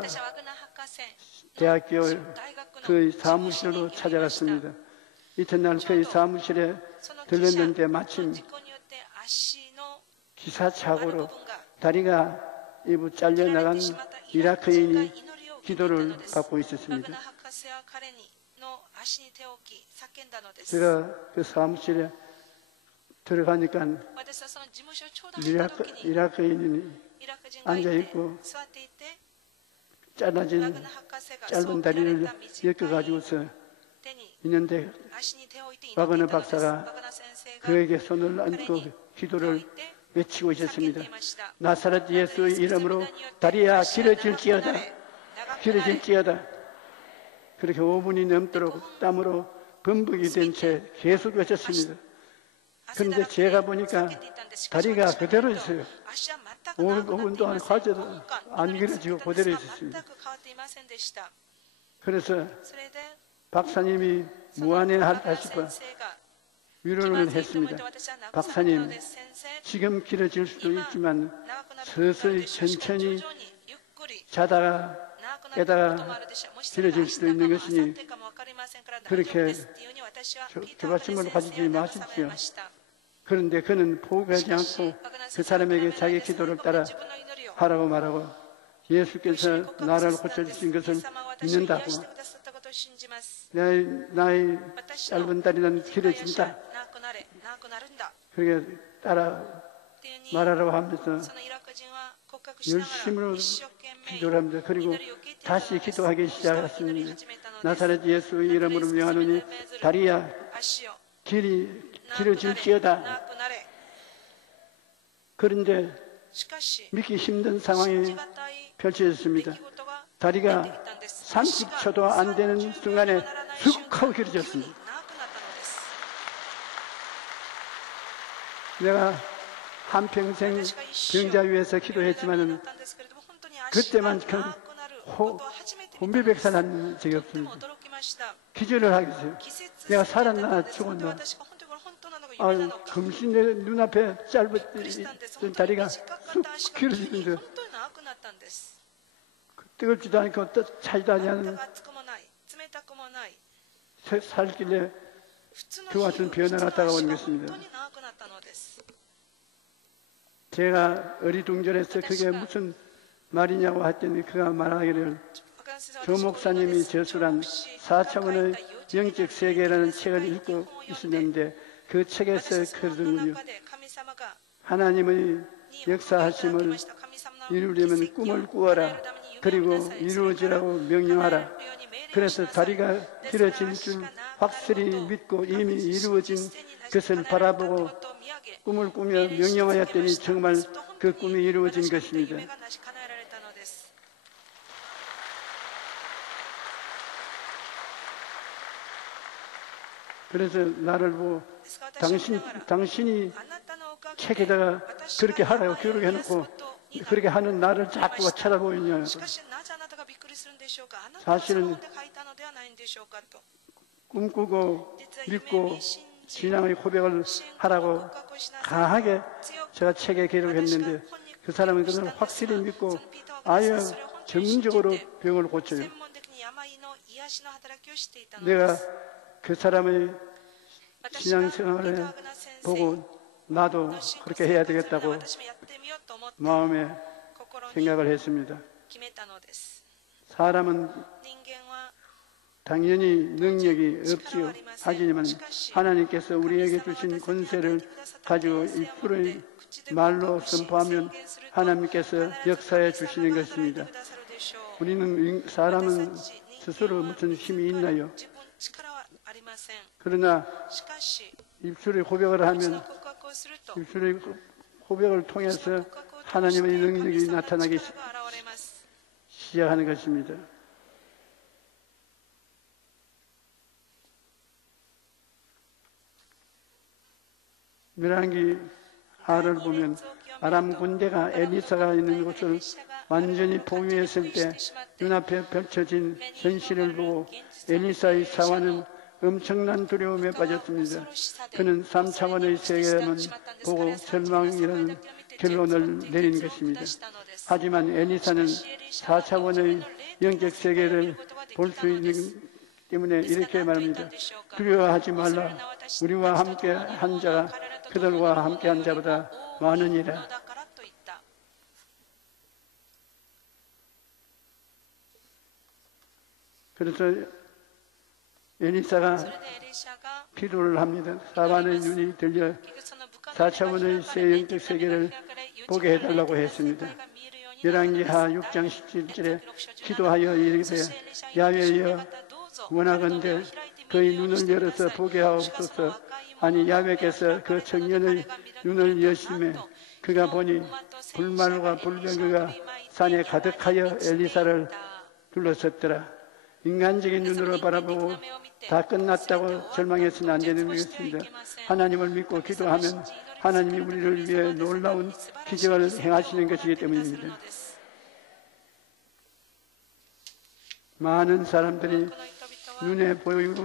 대학교 그 사무실로 찾아갔습니다. 이튿날 그의 사무실에 들렀는데 마침 기사착오로 다리가 일부 잘려나간 이라크인이 기도를 받고 있었습니다. 제가 그 사무실에 들어가니까 이라크인이 앉아있고 잘라진 짧은 다리를 엮어가지고서 있는데 와그너 박사가 그에게 손을 얹고 기도를 외치고 있었습니다. 나사렛 예수의 이름으로 다리야 길어질지어다. 길어질지어다. 그렇게 5분이 넘도록 땀으로 범벅이 된 채 계속 외쳤습니다. 그런데 제가 보니까 다리가 그대로 있어요. 5분 동안 화제도 안 그려지고 그대로 있었습니다. 그래서 박사님이 무안해하다 싶어 위로를 했습니다. 박사님, 지금 길어질 수도 있지만 서서히 천천히 자다가 깨다가 길어질 수도 있는 것이니 그렇게 조바심을 가지지 마십시오. 그런데 그는 포기하지 않고 그 사람에게 자기 기도를 따라 하라고 말하고 예수께서 나를 고쳐주신 것을 믿는다고 나의 짧은 다리는 길어진다. 그렇게 따라 말하라고 하면서 열심으로 기도를 합니다. 그리고 다시 기도하기 시작했습니다. 나사렛 예수의 이름으로 명하노니 다리야 길이 길어질지어다. 그런데 믿기 힘든 상황이 펼쳐졌습니다. 다리가 30초도 안 되는 순간에 쑥 하고 길어졌습니다. 내가 한평생 병자 위에서 기도했지만 그때만 혼비백산한 적이 없습니다. 기절을 하겠어요. 내가 살았나 죽었나. 금시 내 눈앞에 짧은 다리가 쑥 길어지는데 뜨겁지도 않고 차지도 않는 살길래 그와 같은 변화가 다가오는 것입니다. 제가 어리둥절해서 그게 무슨 말이냐고 했더니 그가 말하기를 조 목사님이 저술한 4차원의 영적 세계라는 책을 읽고 있었는데 그 책에서 그러더군요. 하나님의 역사하심을 이루려면 꿈을 꾸어라. 그리고 이루어지라고 명령하라. 그래서 다리가 길어질 줄 확실히 믿고 이미 이루어진 것을 바라보고 꿈을 꾸며 명령하였더니 정말 그 꿈이 이루어진 것입니다. 그래서 나를 보고 당신이 책에다가 그렇게 하라고 교육해놓고 그렇게 하는 나를 자꾸 쳐다보이냐. 사실은 꿈꾸고 믿고 신앙의 고백을 하라고 강하게 제가 책에 기록했는데 그 사람은 그걸 확실히 믿고 아예 전문적으로 병을 고쳐요. 내가 그 사람의 신앙생활을 보고 나도 그렇게 해야 되겠다고 마음에 생각을 했습니다. 사람은 당연히 능력이 없지요. 하지만 하나님께서 우리에게 주신 권세를 가지고 이 풀을 말로 선포하면 하나님께서 역사해 주시는 것입니다. 사람은 스스로 무슨 힘이 있나요? 그러나 입술의 고백을 하면 입술의 고백을 통해서 하나님의 능력이 나타나기 시작하는 것입니다. 열왕기 하를 보면 아람 군대가 엘리사가 있는 곳을 완전히 포위했을 때 눈앞에 펼쳐진 현실을 보고 엘리사의 사환은 엄청난 두려움에 빠졌습니다. 그는 3차원의 세계만 보고 절망이라는 결론을 내린 것입니다. 하지만 엘리사는 4차원의 영적 세계를 볼 수 있는 때문에 이렇게 말합니다. 두려워하지 말라. 우리와 함께 한 자가 그들과 함께 한 자보다 많으니라. 그래서 엘리사가 기도를 합니다. 사반의 눈이 들려 4차원의 새 영적 세계를 보게 해달라고 했습니다. 열왕기하 6장 17절에 기도하여 이르되 야훼여 원하건대 그의 눈을 열어서 보게 하옵소서. 아니 야훼께서 그 청년의 눈을 여심해 그가 보니 불말과 불병거가 산에 가득하여 엘리사를 둘러섰더라. 인간적인 눈으로 바라보고 다 끝났다고 절망해서는 안 되는 것입니다. 하나님을 믿고 기도하면 하나님이 우리를 위해 놀라운 기적을 행하시는 것이기 때문입니다. 많은 사람들이 눈에 보이고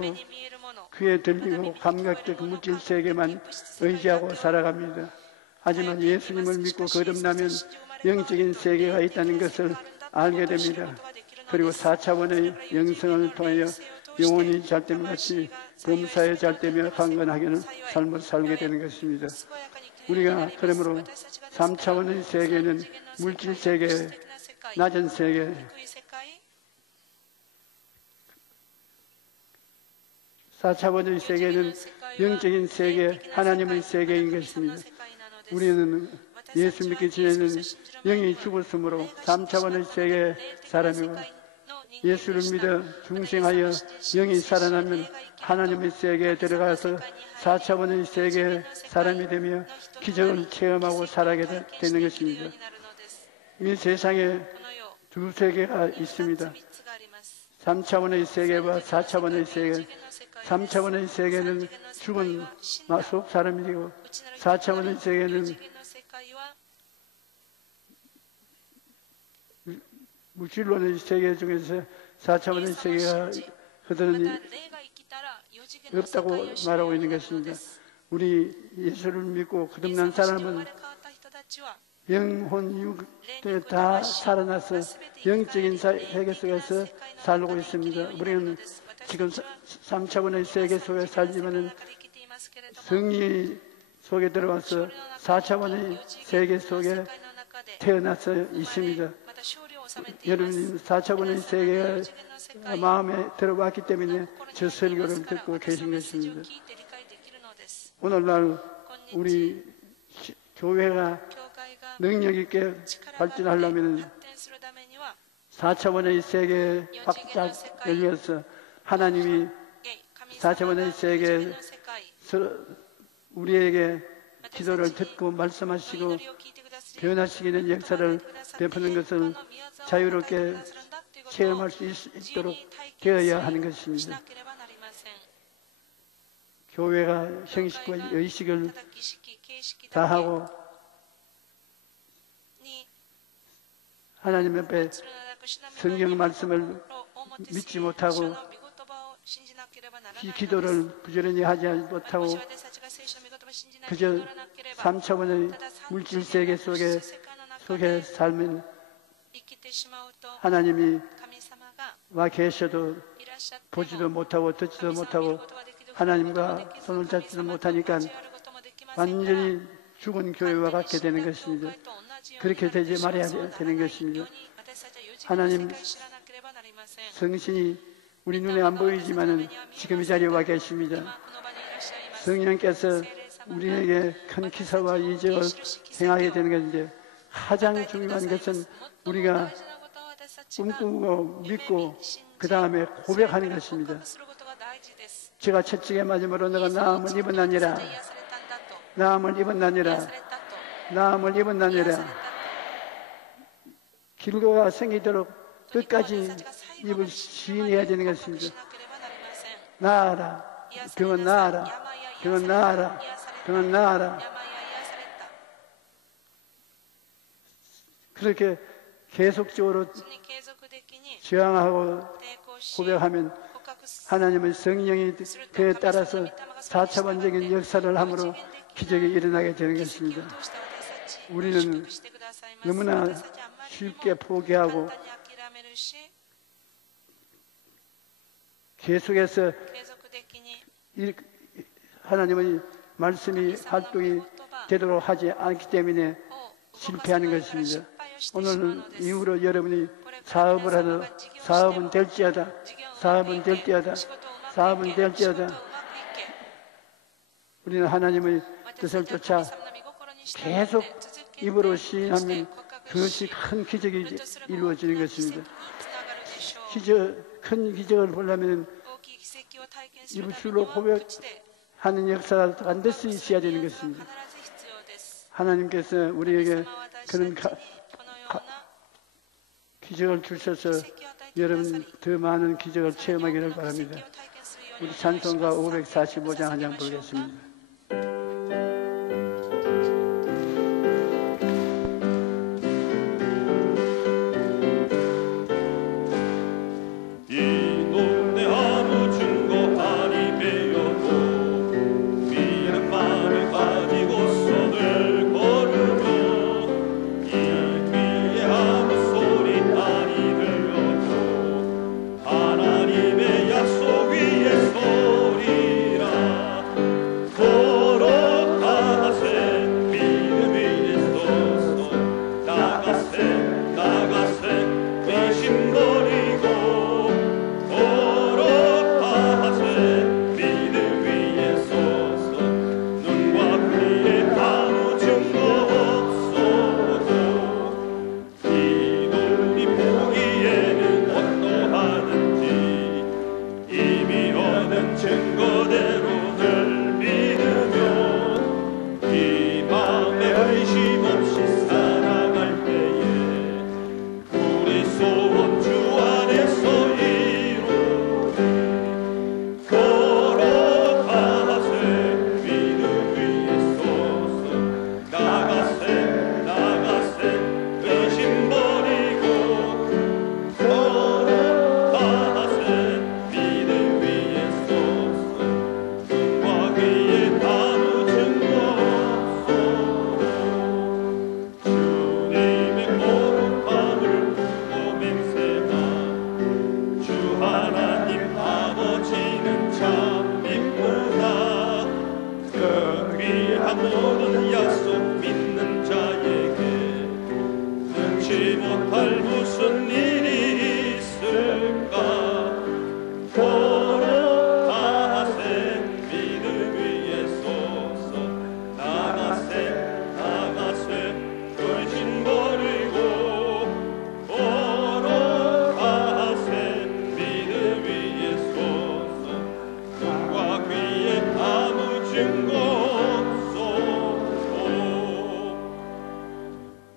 귀에 들리고 감각적 물질 세계만 의지하고 살아갑니다. 하지만 예수님을 믿고 거듭나면 영적인 세계가 있다는 것을 알게 됩니다. 그리고 4차원의 영성을 통하여 영혼이 잘됨 같이 범사에 잘되며 강건하게 삶을 살게 되는 것입니다. 우리가 그러므로 3차원의 세계는 물질 세계, 낮은 세계, 4차원의 세계는 영적인 세계, 하나님의 세계인 것입니다. 우리는 예수 믿기 전에는 영이 죽었으므로 3차원의 세계의 사람이고 예수를 믿어 중생하여 영이 살아나면 하나님의 세계에 들어가서 4차원의 세계의 사람이 되며 기적을 체험하고 살아게 되는 것입니다. 이 세상에 두 세계가 있습니다. 3차원의 세계와 4차원의 세계. 3차원의 세계는 죽은 속 사람이 되고 4차원의 세계는 물질론의 세계 중에서 4차원의 세계가 그들은 없다고 말하고 있는 것입니다. 우리 예수를 믿고 거듭난 사람은 영혼, 육에 다 살아나서 영적인 세계 속에서 살고 있습니다. 우리는 지금 3차원의 세계 속에 살지만은 성리 속에 들어와서 4차원의 세계 속에 태어나서 있습니다. 여러분이 4차원의 세계가 마음에 들어왔기 때문에 저 설교를 듣고 계신 것입니다. 오늘날 우리 교회가 능력 있게 발전하려면 4차원의 세계에 확장 열려서 하나님이 4차원의 세계에서 우리에게 기도를 듣고 말씀하시고 변화시키는 역사를 베푸는 것을 자유롭게 체험할 수 있도록 되어야 하는 것입니다. 교회가 형식과 의식을 다하고 하나님 앞에 성경 말씀을 믿지 못하고 기도를 부지런히 하지 못하고 그저 3차원의 물질세계 속에 살면 하나님이 와 계셔도 보지도 못하고 듣지도 못하고 하나님과 손을 잡지도 못하니까 완전히 죽은 교회와 같게 되는 것입니다. 그렇게 되지 말아야 되는 것입니다. 하나님 성신이 우리 눈에 안 보이지만은 지금 이 자리에 와 계십니다. 성령께서 우리에게 큰 기사와 이적을 행하게 되는 것인데 가장 중요한 것은 우리가 꿈꾸고 믿고 그 다음에 고백하는 것입니다. 제가 채찍에 맞음으로 너가 나음을 입었나니라, 나음을 입었나니라, 나음을 입었나니라. 길고가 생기도록 끝까지 입을 시인해야 되는 것입니다. 나아라, 병은 나아라, 병은 나아라, 병은 나아라. 그렇게 계속적으로 저항하고 고백하면 하나님의 성령이 그에 따라서 4차원적인 역사를 함으로 기적이 일어나게 되는 것입니다. 우리는 너무나 쉽게 포기하고 계속해서 하나님의 말씀이 활동이 되도록 하지 않기 때문에 실패하는 것입니다. 오늘 이후로 여러분이 사업을 하도 사업은 될지어다, 사업은 될지어다, 사업은 될지어다. 우리는 하나님의 뜻을 쫓아 계속 입으로 시인하면 그것이 큰 기적이 이루어지는 것입니다. 큰 기적을 보려면 입술로 고백하는 역사가 반드시 있어야 되는 것입니다. 하나님께서 우리에게 그런 기적을 주셔서 여러분 더 많은 기적을 체험하기를 바랍니다. 우리 찬송가 545장 한 장 보겠습니다.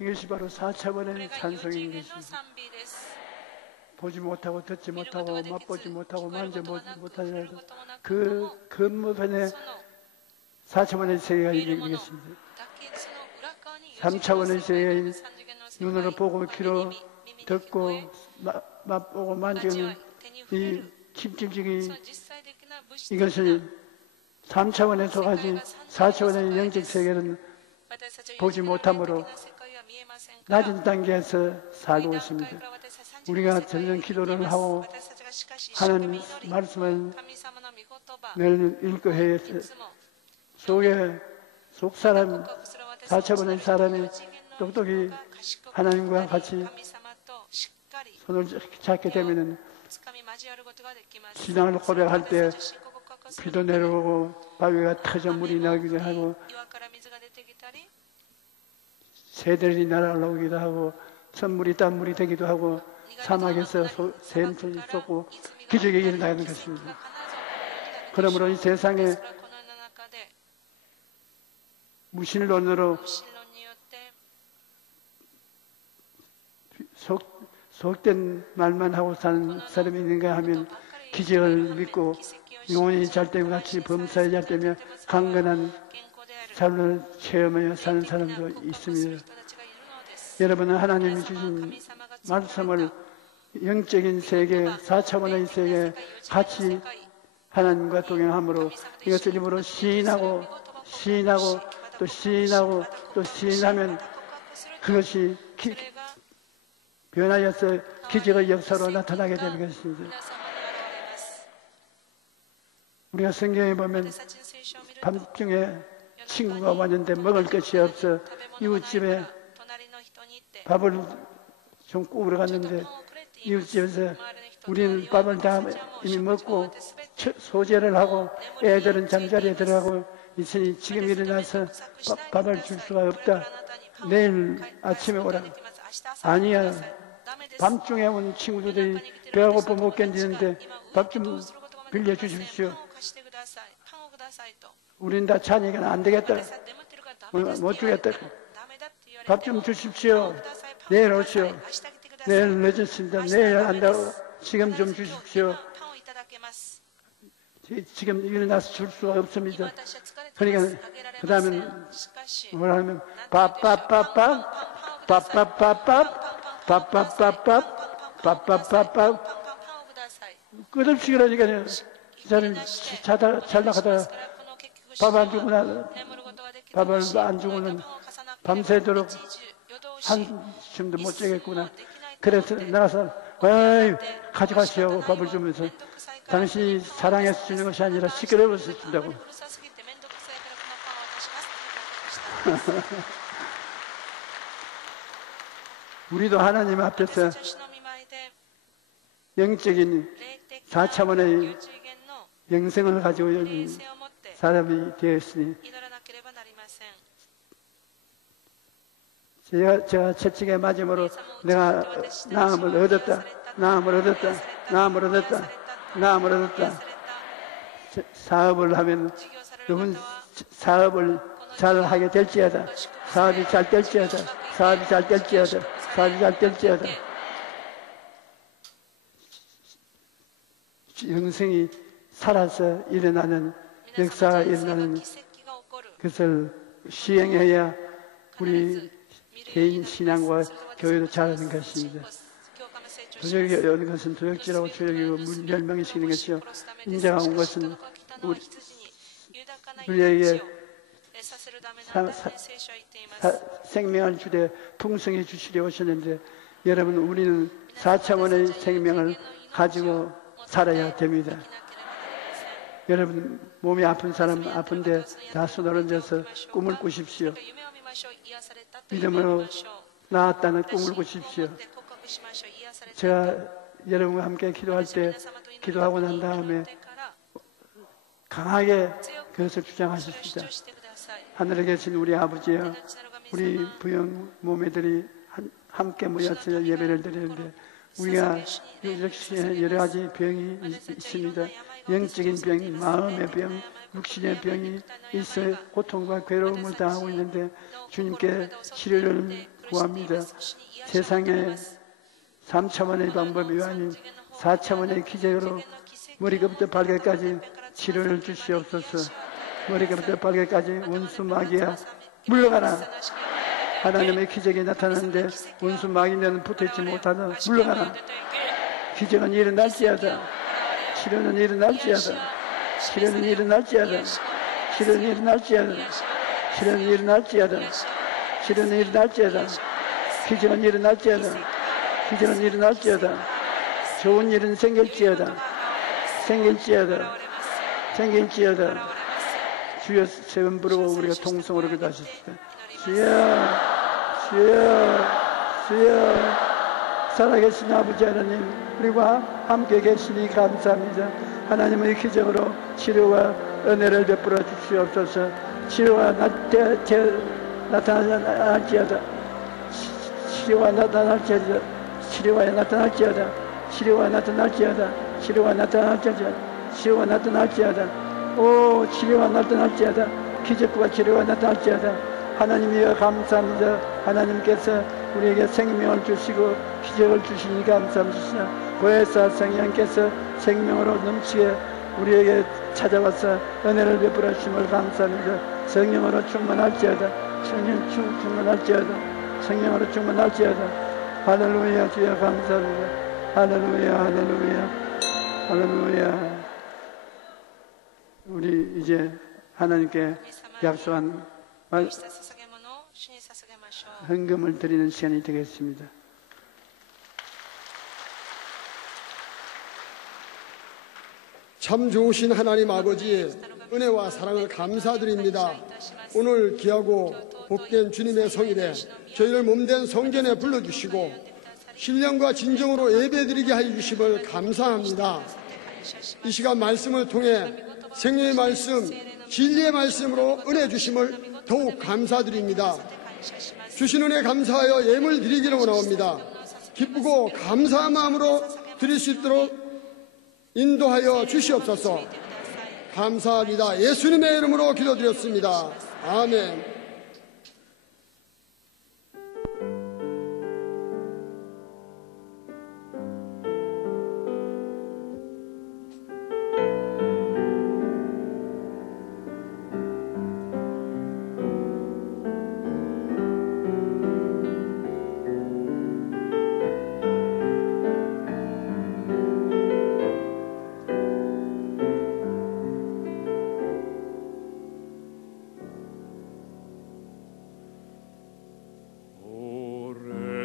이것이 바로 4차원의 찬송인 것입니다. 보지 못하고 듣지 못하고 맛보지 못하고 만져보지 못하더라도 그 건너편에 4차원의 세계가 있겠습니다. 3차원의 세계인 눈으로 보고 귀로 듣고 맛보고 만지는 이 침침증이 이것을 3차원에 속하지 4차원의 영적 세계는 보지 못함으로 낮은 단계에서 살고 있습니다. 우리가 전전 기도를 하고 하는 말씀을 늘 읽고 해서 속 사람, 4차원의 사람이 똑똑히 하나님과 같이 손을 잡게 되면 신앙을 고백할 때 비도 내려오고 바위가 터져 물이 나기도 하고 새들이 날아오기도 하고 선물이 땀물이 되기도 하고 사막에서 샘물이 쏟고 기적이 일어나는 것입니다. 그러므로 이 세상에 무신론으로 속된 말만 하고 사는 사람이 있는가 하면 기적을 믿고 영혼이 잘되고 같이 범사에 잘되며 강건한 삶을 체험하여 사는 사람도 있습니다. 여러분은 하나님이 주신 말씀을 영적인 세계, 4차원의 세계 같이 하나님과 동행함으로 이것을 입으로 시인하고 또 시인하고 또 시인하면 그것이 변하여서 기적의 역사로 나타나게 되는 것입니다. 우리가 성경에 보면 밤중에 친구가 왔는데 먹을 것이 없어 이웃집에 밥을 좀 구우러 갔는데 이웃집에서 우리는 밥을 다 이미 먹고 소재를 하고 애들은 잠자리에 들어가고 있으니 지금 일어나서 밥을 줄 수가 없다. 내일 아침에 오라. 아니야. 밤중에 온 친구들이 배가 고파 못 견디는데 밥 좀 빌려주십시오. 우린 다 자니까 안 되겠다. 못 주겠다. 밥 좀 주십시오. 내일 오시오. 내일 늦었습니다. 내일 한다고 지금 좀 주십시오. 지금 일어나서 줄 수가 없습니다. 그러니까 그 다음에 뭐라 하면 밥밥밥밥 밥밥밥밥 밥밥밥밥 밥밥밥밥 끝없이 그러니까요. 이 사람이 잘 나가다가 밥 안 주고는 밤새도록 한숨도 못 자겠구나. 그래서 나가서 어이 가져가시오 밥을 주면서 당신이 사랑해서 주는 것이 아니라 시끄러워서 준다고. 우리도 하나님 앞에서 영적인 4차원의 영생을 가지고 있는 사람이 되었으니 제가 채찍에 맞음으로 내가 나음을 얻었다. 사업을 하면 여러분 사업을 잘 하게 될지어다. 사업이 잘 될지어다. 영생이 살아서 일어나는 역사가 일어나는 것을 시행해야 우리 개인 신앙과 교회도 잘하는 것입니다. 도적이 오는 것은 도적질하고 조력이고 멸망시키는 것이요 인자가 온 것은 우리에게 생명을 주되 풍성히 주시려 오셨는데 여러분 우리는 4차원의 생명을 가지고 살아야 됩니다. 여러분 몸이 아픈 사람 아픈데 다 손어른져서 꿈을 꾸십시오. 믿음으로 나았다는 꿈을 꾸십시오. 제가 여러분과 함께 기도할 때 기도하고 난 다음에 강하게 그것을 주장하십시다. 하늘에 계신 우리 아버지여, 우리 부영 모매들이 함께 모여서 예배를 드리는데 우리가 역시 여러 가지 병이 있습니다. 영적인 병, 마음의 병, 육신의 병이 있어 고통과 괴로움을 당하고 있는데 주님께 치료를 구합니다. 세상에 3차원의 방법이 아닌 4차원의 기적으로 머리끝부터 발끝까지 치료를 주시옵소서. 머리끝부터 발끝까지 원수 마귀야 물러가라. 하나님의 기적이 나타나는데 원수 마귀는 붙어있지 못하다. 물러가라. 기적은 일어날지어다. 치료는 일어날지어다. 치료는 일어날지어다. 치료는 일어날지어다. 치료는 일어날지어다. 치료는 일어날지어다. 기적은 일어날지어다. 기적은 일어날지어다. 좋은 일은 생길지어다. 생길지어다. 생길지어다. 주여 세번 부르고 우리가 통성으로 기도하십시다. 주여, 주여, 주여. 살아계신 아버지 하나님, 우리와 함께 계시니 감사합니다. 하나님의 기적으로 치료와 은혜를 베풀어 주시옵소서. 치료가 나타날지어다. 치료가 나타날지어다. 치료가 나타날지어다. 치료가 나타날지어다. 치료가 나타날지어다. 치료가 나타날지어다. 오, 치료가 나타날지어다. 기적과 치료가 나타날지어다. 하나님이여 감사합니다. 하나님께서 우리에게 생명을 주시고 기적을 주시니 감사합니다. 보혜사 성령께서 생명으로 넘치게 우리에게 찾아와서 은혜를 베풀어 주심을 감사합니다. 성령으로 충만할지어다. 충만할지어다. 성령으로 충만할지어다. 할렐루야. 주여 감사합니다. 할렐루야. 할렐루야. 할렐루야. 우리 이제 하나님께 약속한 헌금을 드리는 시간이 되겠습니다. 참 좋으신 하나님 아버지, 은혜와 사랑을 감사드립니다. 오늘 귀하고 복된 주님의 성일에 저희를 몸된 성전에 불러주시고 신령과 진정으로 예배드리게 하여 주심을 감사합니다. 이 시간 말씀을 통해 생명의 말씀, 진리의 말씀으로 은혜 주심을 더욱 감사드립니다. 주신 은혜 감사하여 예물 드리기를 원합니다. 기쁘고 감사한 마음으로 드릴 수 있도록 인도하여 주시옵소서. 감사합니다. 예수님의 이름으로 기도드렸습니다. 아멘.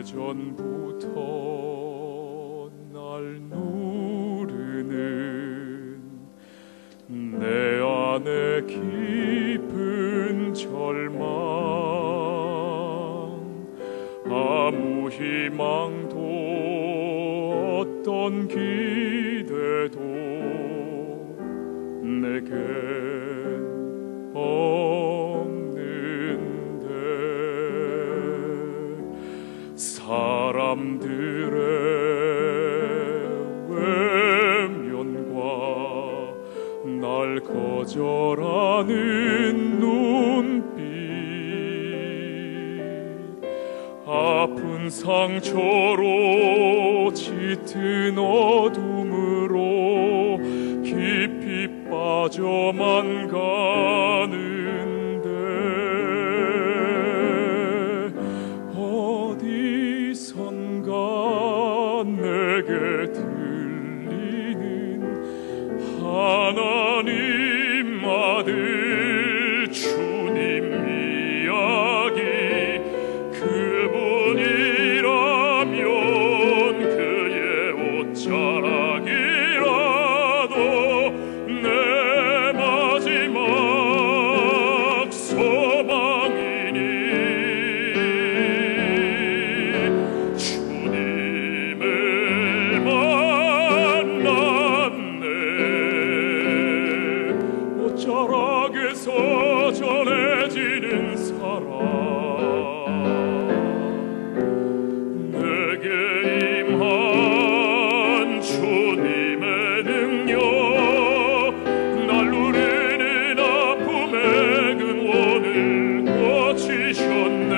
오래전부터 날 누르는 내 안에 깊은 절망, 아무 희망도 어떤 기대도 내겐 없는데 사람들의 외면과 날 거절하는 눈빛, 아픈 상처로 짙은 어둠으로 깊이 빠져만 가는데 어디선가 내게 들리는 하나님 아들 주님 이야기, 그분이라면 그의 옷자락이라도 내 마지막 소망이니 주님을 만났네. 옷자락에서 전해지는 사랑, 내게 임한 주님의 능력, 날 누르는 아픔의 근원을 고치셨네.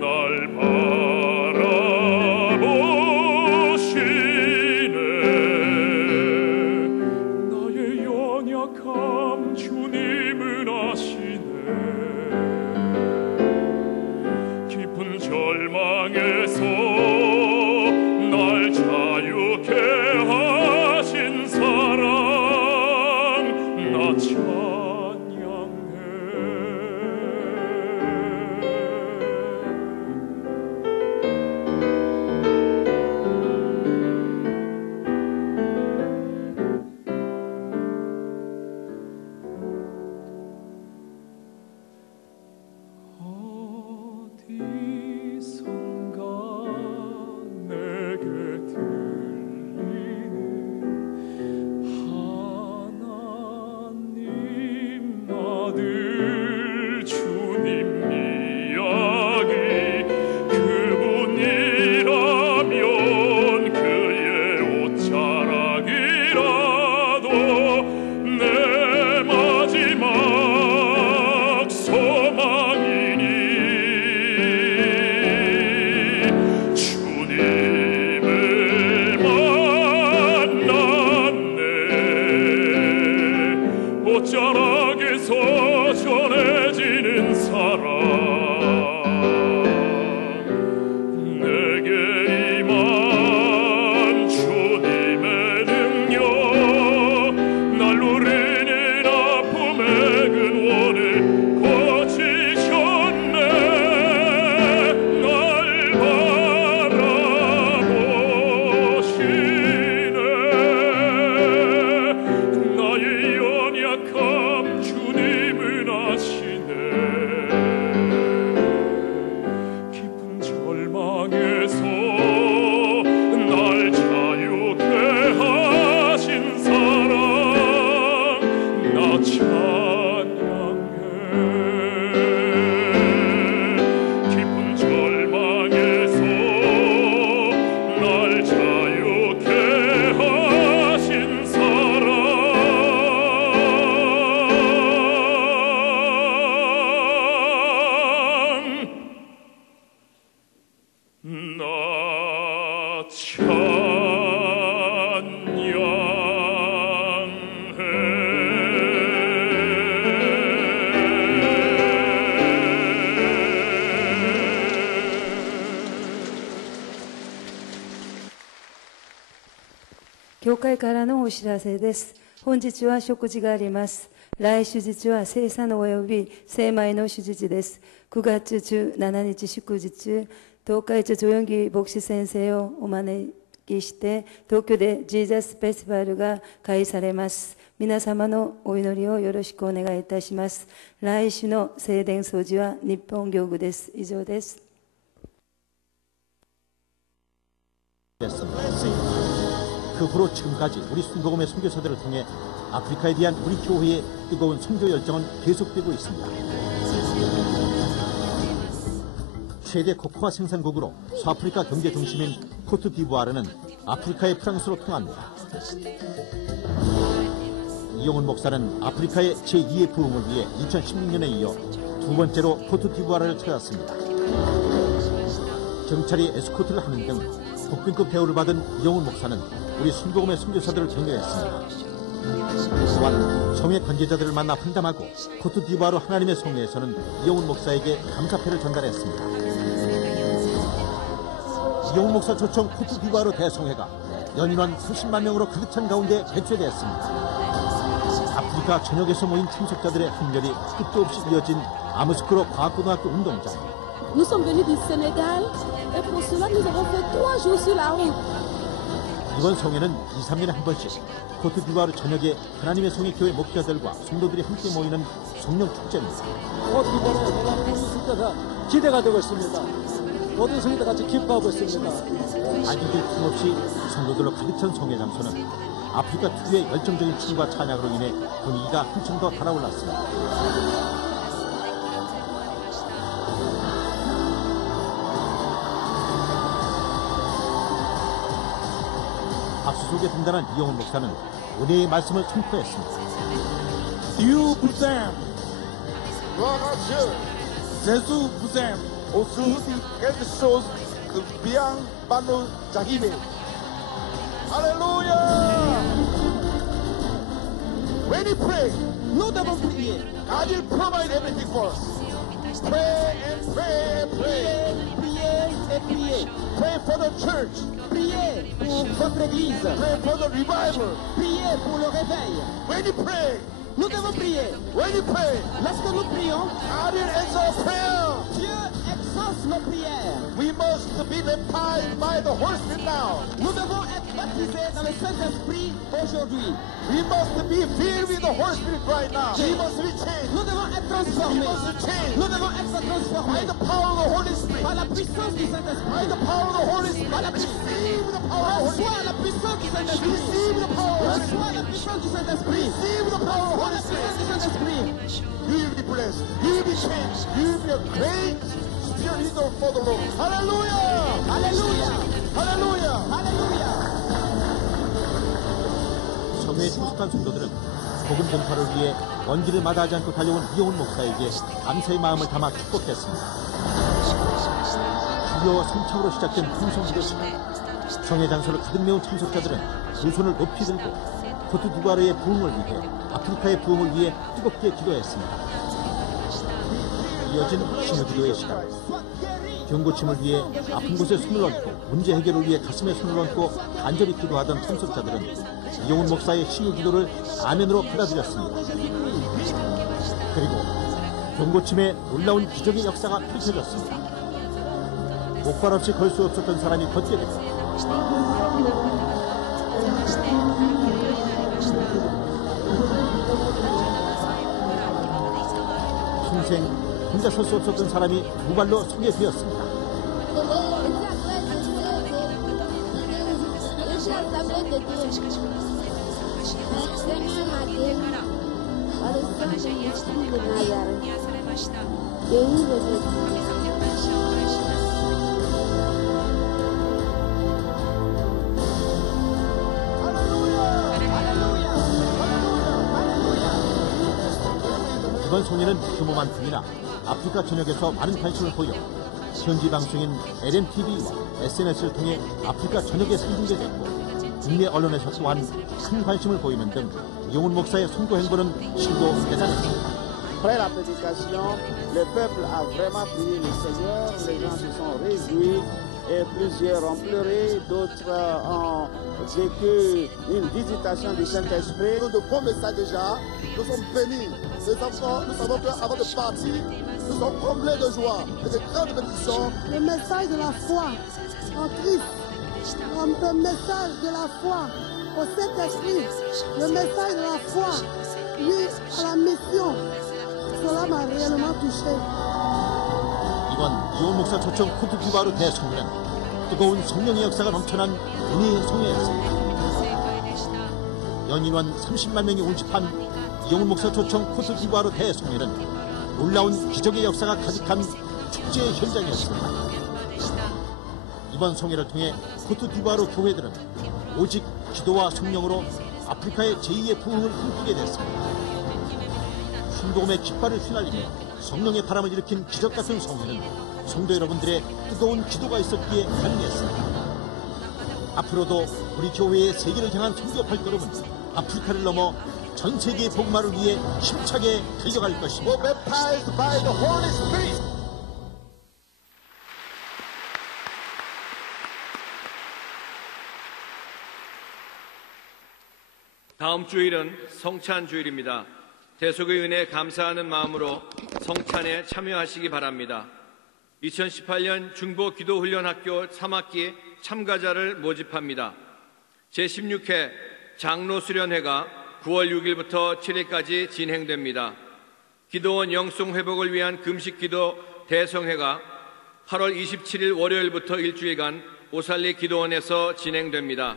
날 바라보시네. 나의 연약함 주님은 아시네. 깊은 절망에서 날 자유케 하신 사랑, 나 찬양해. 어디선가 내게 들리는 하나님 아들 주님 이야기, 그분이라면 그의 옷자락이라도 내 마지막 소망이니 주님을 만났네. 옷자락에서 전해지는 사랑, 내게 임한 주님의 능력, 날 누르는 아픔의 근원을 고치셨네. 날 바라보시네. 나의 연약함 주님은 아시네. 깊은 절망에서 날 자유케 하신 사랑, 나 찬양해. 깊은 절망에서 날 자유케 하신 사랑, 나 찬양해. 教会からのお知らせです。本日は食事があります。来手術は生産および精米の手術です。9月17日祝日、東海町助四木牧師先生をお招きして、東京でジーザスフェスティバルが開催されます。皆様のお祈りをよろしくお願いいたします。来週の聖殿掃除は日本行具です。以上です。그 후로 지금까지 우리 순복음의 선교사들을 통해 아프리카에 대한 우리 교회의 뜨거운 선교 열정은 계속되고 있습니다. 최대 코코아 생산국으로 서아프리카 경제 중심인 코트디부아르는 아프리카의 프랑스로 통합니다. 이용훈 목사는 아프리카의 제2의 부흥을 위해 2016년에 이어 두 번째로 코트디부아르를 찾았습니다. 경찰이 에스코트를 하는 등 국빈급 대우를 받은 이용훈 목사는 우리 순복음의 선교사들을 격려했습니다. 또한 성의 관계자들을 만나 환담하고 코트디부아르 하나님의 성회에서는 이용훈 목사에게 감사패를 전달했습니다. 이용훈 목사 초청 코트디부아르 대성회가 연인원 30만 명으로 가득 찬 가운데 개최됐습니다. 아프리카 전역에서 모인 참석자들의 hun열이 끝도 없이 이어진 아무스크로 과학고등학교 운동장. Nous sommes venus du Sénégal et pour cela nous avons fait 3 jours sur la route. 이번 성회는 2, 3년에 한 번씩 코트디부아르 전역의 하나님의 성의 교회 목회자들과 성도들이 함께 모이는 성령 축제입니다. 코트디부아르에 대한 축제가 기대가 되고 있습니다. 모든 성도들 같이 기뻐하고 있습니다. 아기들 틈없이 성도들로 가득 찬 성회 장소는 아프리카 특유의 열정적인 춤과 찬양으로 인해 분위기가 한층 더 달아올랐습니다. 박수 속에 등단한 이용훈 목사는 은혜의 말씀을 선포했습니다. Dieu vous aime. Gloire à Dieu. Jésus vous aime. Aujourd'hui, quelque chose que bien va nous arriver. Alléluia. When we pray, nous devons prier. God will provide everything for us. Pray and pray and pray. Priez et priez. Pray for the church. Priez pour votre église. Pray for the revival. Priez pour le réveil. When you pray, nous devons prier. When you pray, lorsque nous prions, God will answer prayer. Dieu exauce nos prières. We must be baptized by the Holy Spirit now. Nous devons être baptisés dans le Saint-Esprit aujourd'hui. We must be filled with the Holy Spirit right now. We must be changed. Nous devons être transformés. We must change. Nous devons être transformés. By the power of the Holy Spirit. Par la puissance du Saint-Esprit. By the power of the Holy Spirit. Par la puissance du Saint-Esprit. Receive the power of the Holy Spirit. Reçois la puissance du Saint-Esprit. Receive the power of the Holy Spirit. Reçois la puissance du Saint-Esprit. You will be blessed. You will be changed. You will be a great spirit leader for the Lord. Hallelujah. Hallelujah. Hallelujah. Hallelujah. 성회에 참석한 성도들은 복음 전파를 위해 먼지를 마다하지 않고 달려온 이용훈 목사에게 감사의 마음을 담아 축복했습니다. 주여 성창으로 시작된 풍성기도 시간, 성회 장소를 가득 메운 참석자들은 두 손을 높이 들고 코트디부아르의 부흥을 위해, 아프리카의 부흥을 위해 뜨겁게 기도했습니다. 이어진 신유기도의 시간, 병고침을 위해 아픈 곳에 손을 얹고 문제 해결을 위해 가슴에 손을 얹고 간절히 기도하던 참석자들은 이용훈 목사의 신유기도를 아멘으로 받아들였습니다. 그리고 병고침에 놀라운 기적의 역사가 펼쳐졌습니다. 목발 없이 걸 수 없었던 사람이 걷게 되고 평생 혼자 설 수 없었던 사람이 두 발로 서게 되었습니다. 이번 성회는 규모만큼이나 아프리카 전역에서 많은 관심을 보여 현지 방송인 LMTV와 SNS를 통해 아프리카 전역에 상중되었고 국내 언론에서 또한 큰 관심을 보이는 등 이용훈 목사의 선교 행보는 실로 대단했습니다. Après la prédication, le peuple a vraiment prié le Seigneur, les gens se sont réjouis et plusieurs ont pleuré, d'autres ont vécu une visitation du Saint-Esprit. Nous devons ça déjà, nous sommes bénis. Les enfants, nous savons qu'avant de partir, nous sommes comblés de joie et de grandes bénédictions. Le message de la foi en Christ, le message de la foi au Saint-Esprit, le message de la foi lié à la mission, cela m'a réellement touché. 이번 이온 목사 초청 코트디부아르 대성회는 뜨거운 성령의 역사가 넘쳐난 은혜의 성회였습니다. 연인원 30만 명이 운집한 이온 목사 초청 코트디부아르 대성회는 놀라운 기적의 역사가 가득한 축제의 현장이었습니다. 이번 성회를 통해 코트디부아르 교회들은 오직 기도와 성령으로 아프리카의 제2의 부흥을 꿈꾸게 됐습니다. 순복음의 깃발을 휘날리며 성령의 바람을 일으킨 기적 같은 성회는 성도 여러분들의 뜨거운 기도가 있었기에 가능했습니다. 앞으로도 우리 교회의 세계를 향한 선교 발걸음은 아프리카를 넘어 전 세계의 복음화를 위해 힘차게 달려갈 것입니다. Baptized by the Holy Spirit. 다음 주일은 성찬 주일입니다. 대속의 은혜에 감사하는 마음으로 성찬에 참여하시기 바랍니다. 2018년 중보 기도훈련학교 3학기 참가자를 모집합니다. 제16회 장로수련회가 9월 6일부터 7일까지 진행됩니다. 기도원 영성 회복을 위한 금식기도 대성회가 8월 27일 월요일부터 일주일간 오살리 기도원에서 진행됩니다.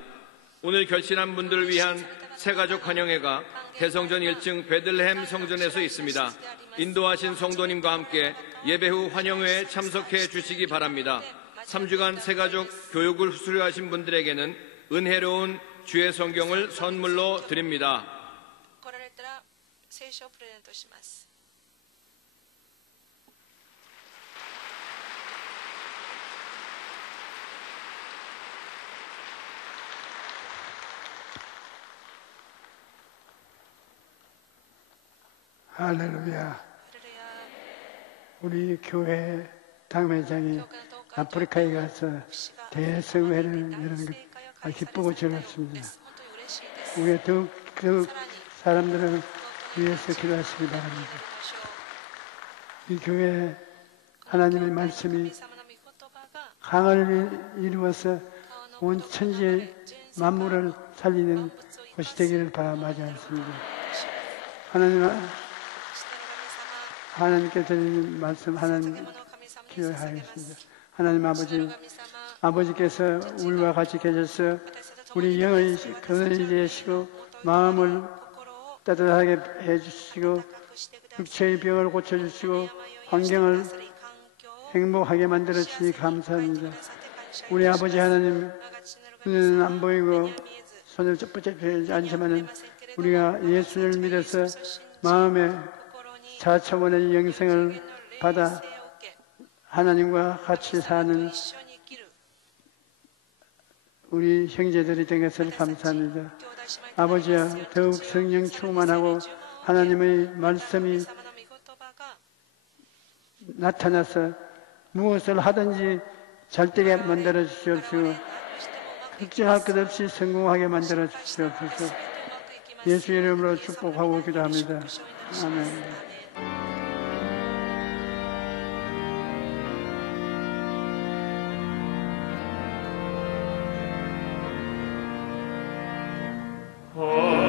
오늘 결신한 분들을 위한 새가족 환영회가 대성전 1층 베들레헴 성전에서 있습니다. 인도하신 성도님과 함께 예배 후 환영회에 참석해 주시기 바랍니다. 3주간 새가족 교육을 수료하신 분들에게는 은혜로운 주의 성경을 선물로 드립니다. 할렐루야. 우리 교회 당회장이 아프리카에 가서 대성회를 여는 것 기쁘고 즐겁습니다. 우리가 더욱 사람들을 위해서 기도하시기 바랍니다. 이 교회 하나님의 말씀이 강을 이루어서 온 천지 만물을 살리는 곳이 되기를 바라마지않습니다. 하나님께 드리는 말씀 하나님 기도하겠습니다. 하나님 아버지께서 우리와 같이 계셔서 우리 영을 건설해 주시고 마음을 따뜻하게 해주시고 육체의 병을 고쳐주시고 환경을 행복하게 만들어 주시니 감사합니다. 우리 아버지 하나님, 눈은 안 보이고 손을 붙잡히지 않지만은 우리가 예수를 믿어서 마음에 4차원의 영생을 받아 하나님과 같이 사는 우리 형제들이 된 것을 감사합니다. 아버지야, 더욱 성령 충만하고 하나님의 말씀이 나타나서 무엇을 하든지 잘되게 만들어 주시옵시고 걱정할 것 없이 성공하게 만들어 주시옵소서. 예수 이름으로 축복하고 기도합니다. 아멘. Oh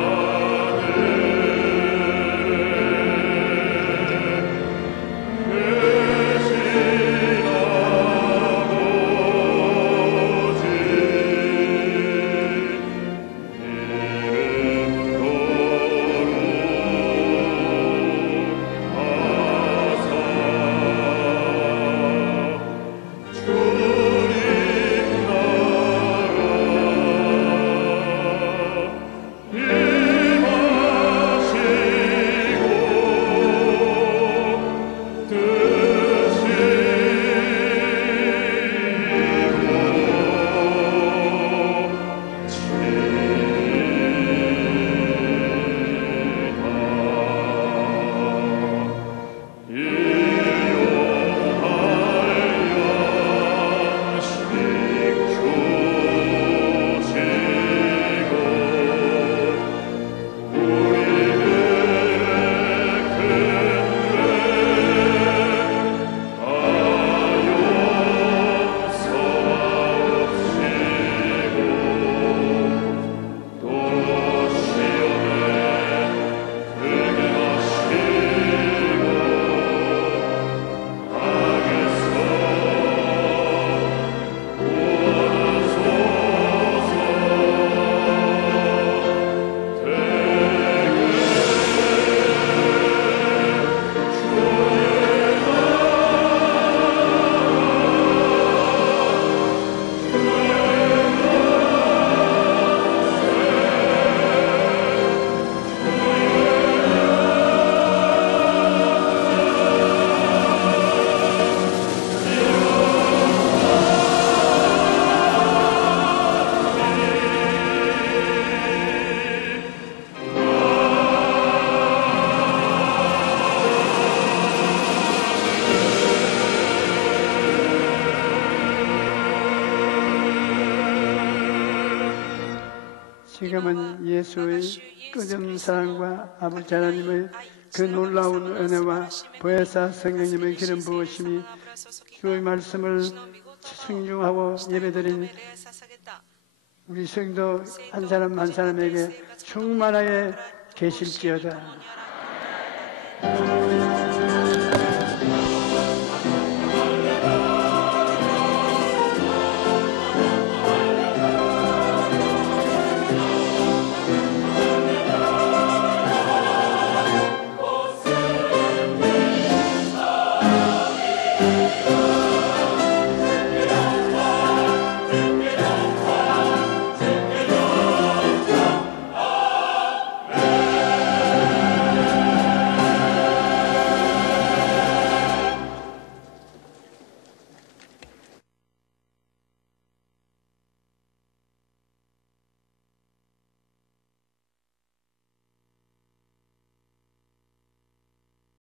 지금은 예수의 끊임 사랑과 아버지 하나님의 그 놀라운 은혜와 보혜사 성령님의 기름 부으심이 주의 말씀을 청중하고 예배드린 우리 성도 한 사람 한 사람에게 충만하게 계실지어다.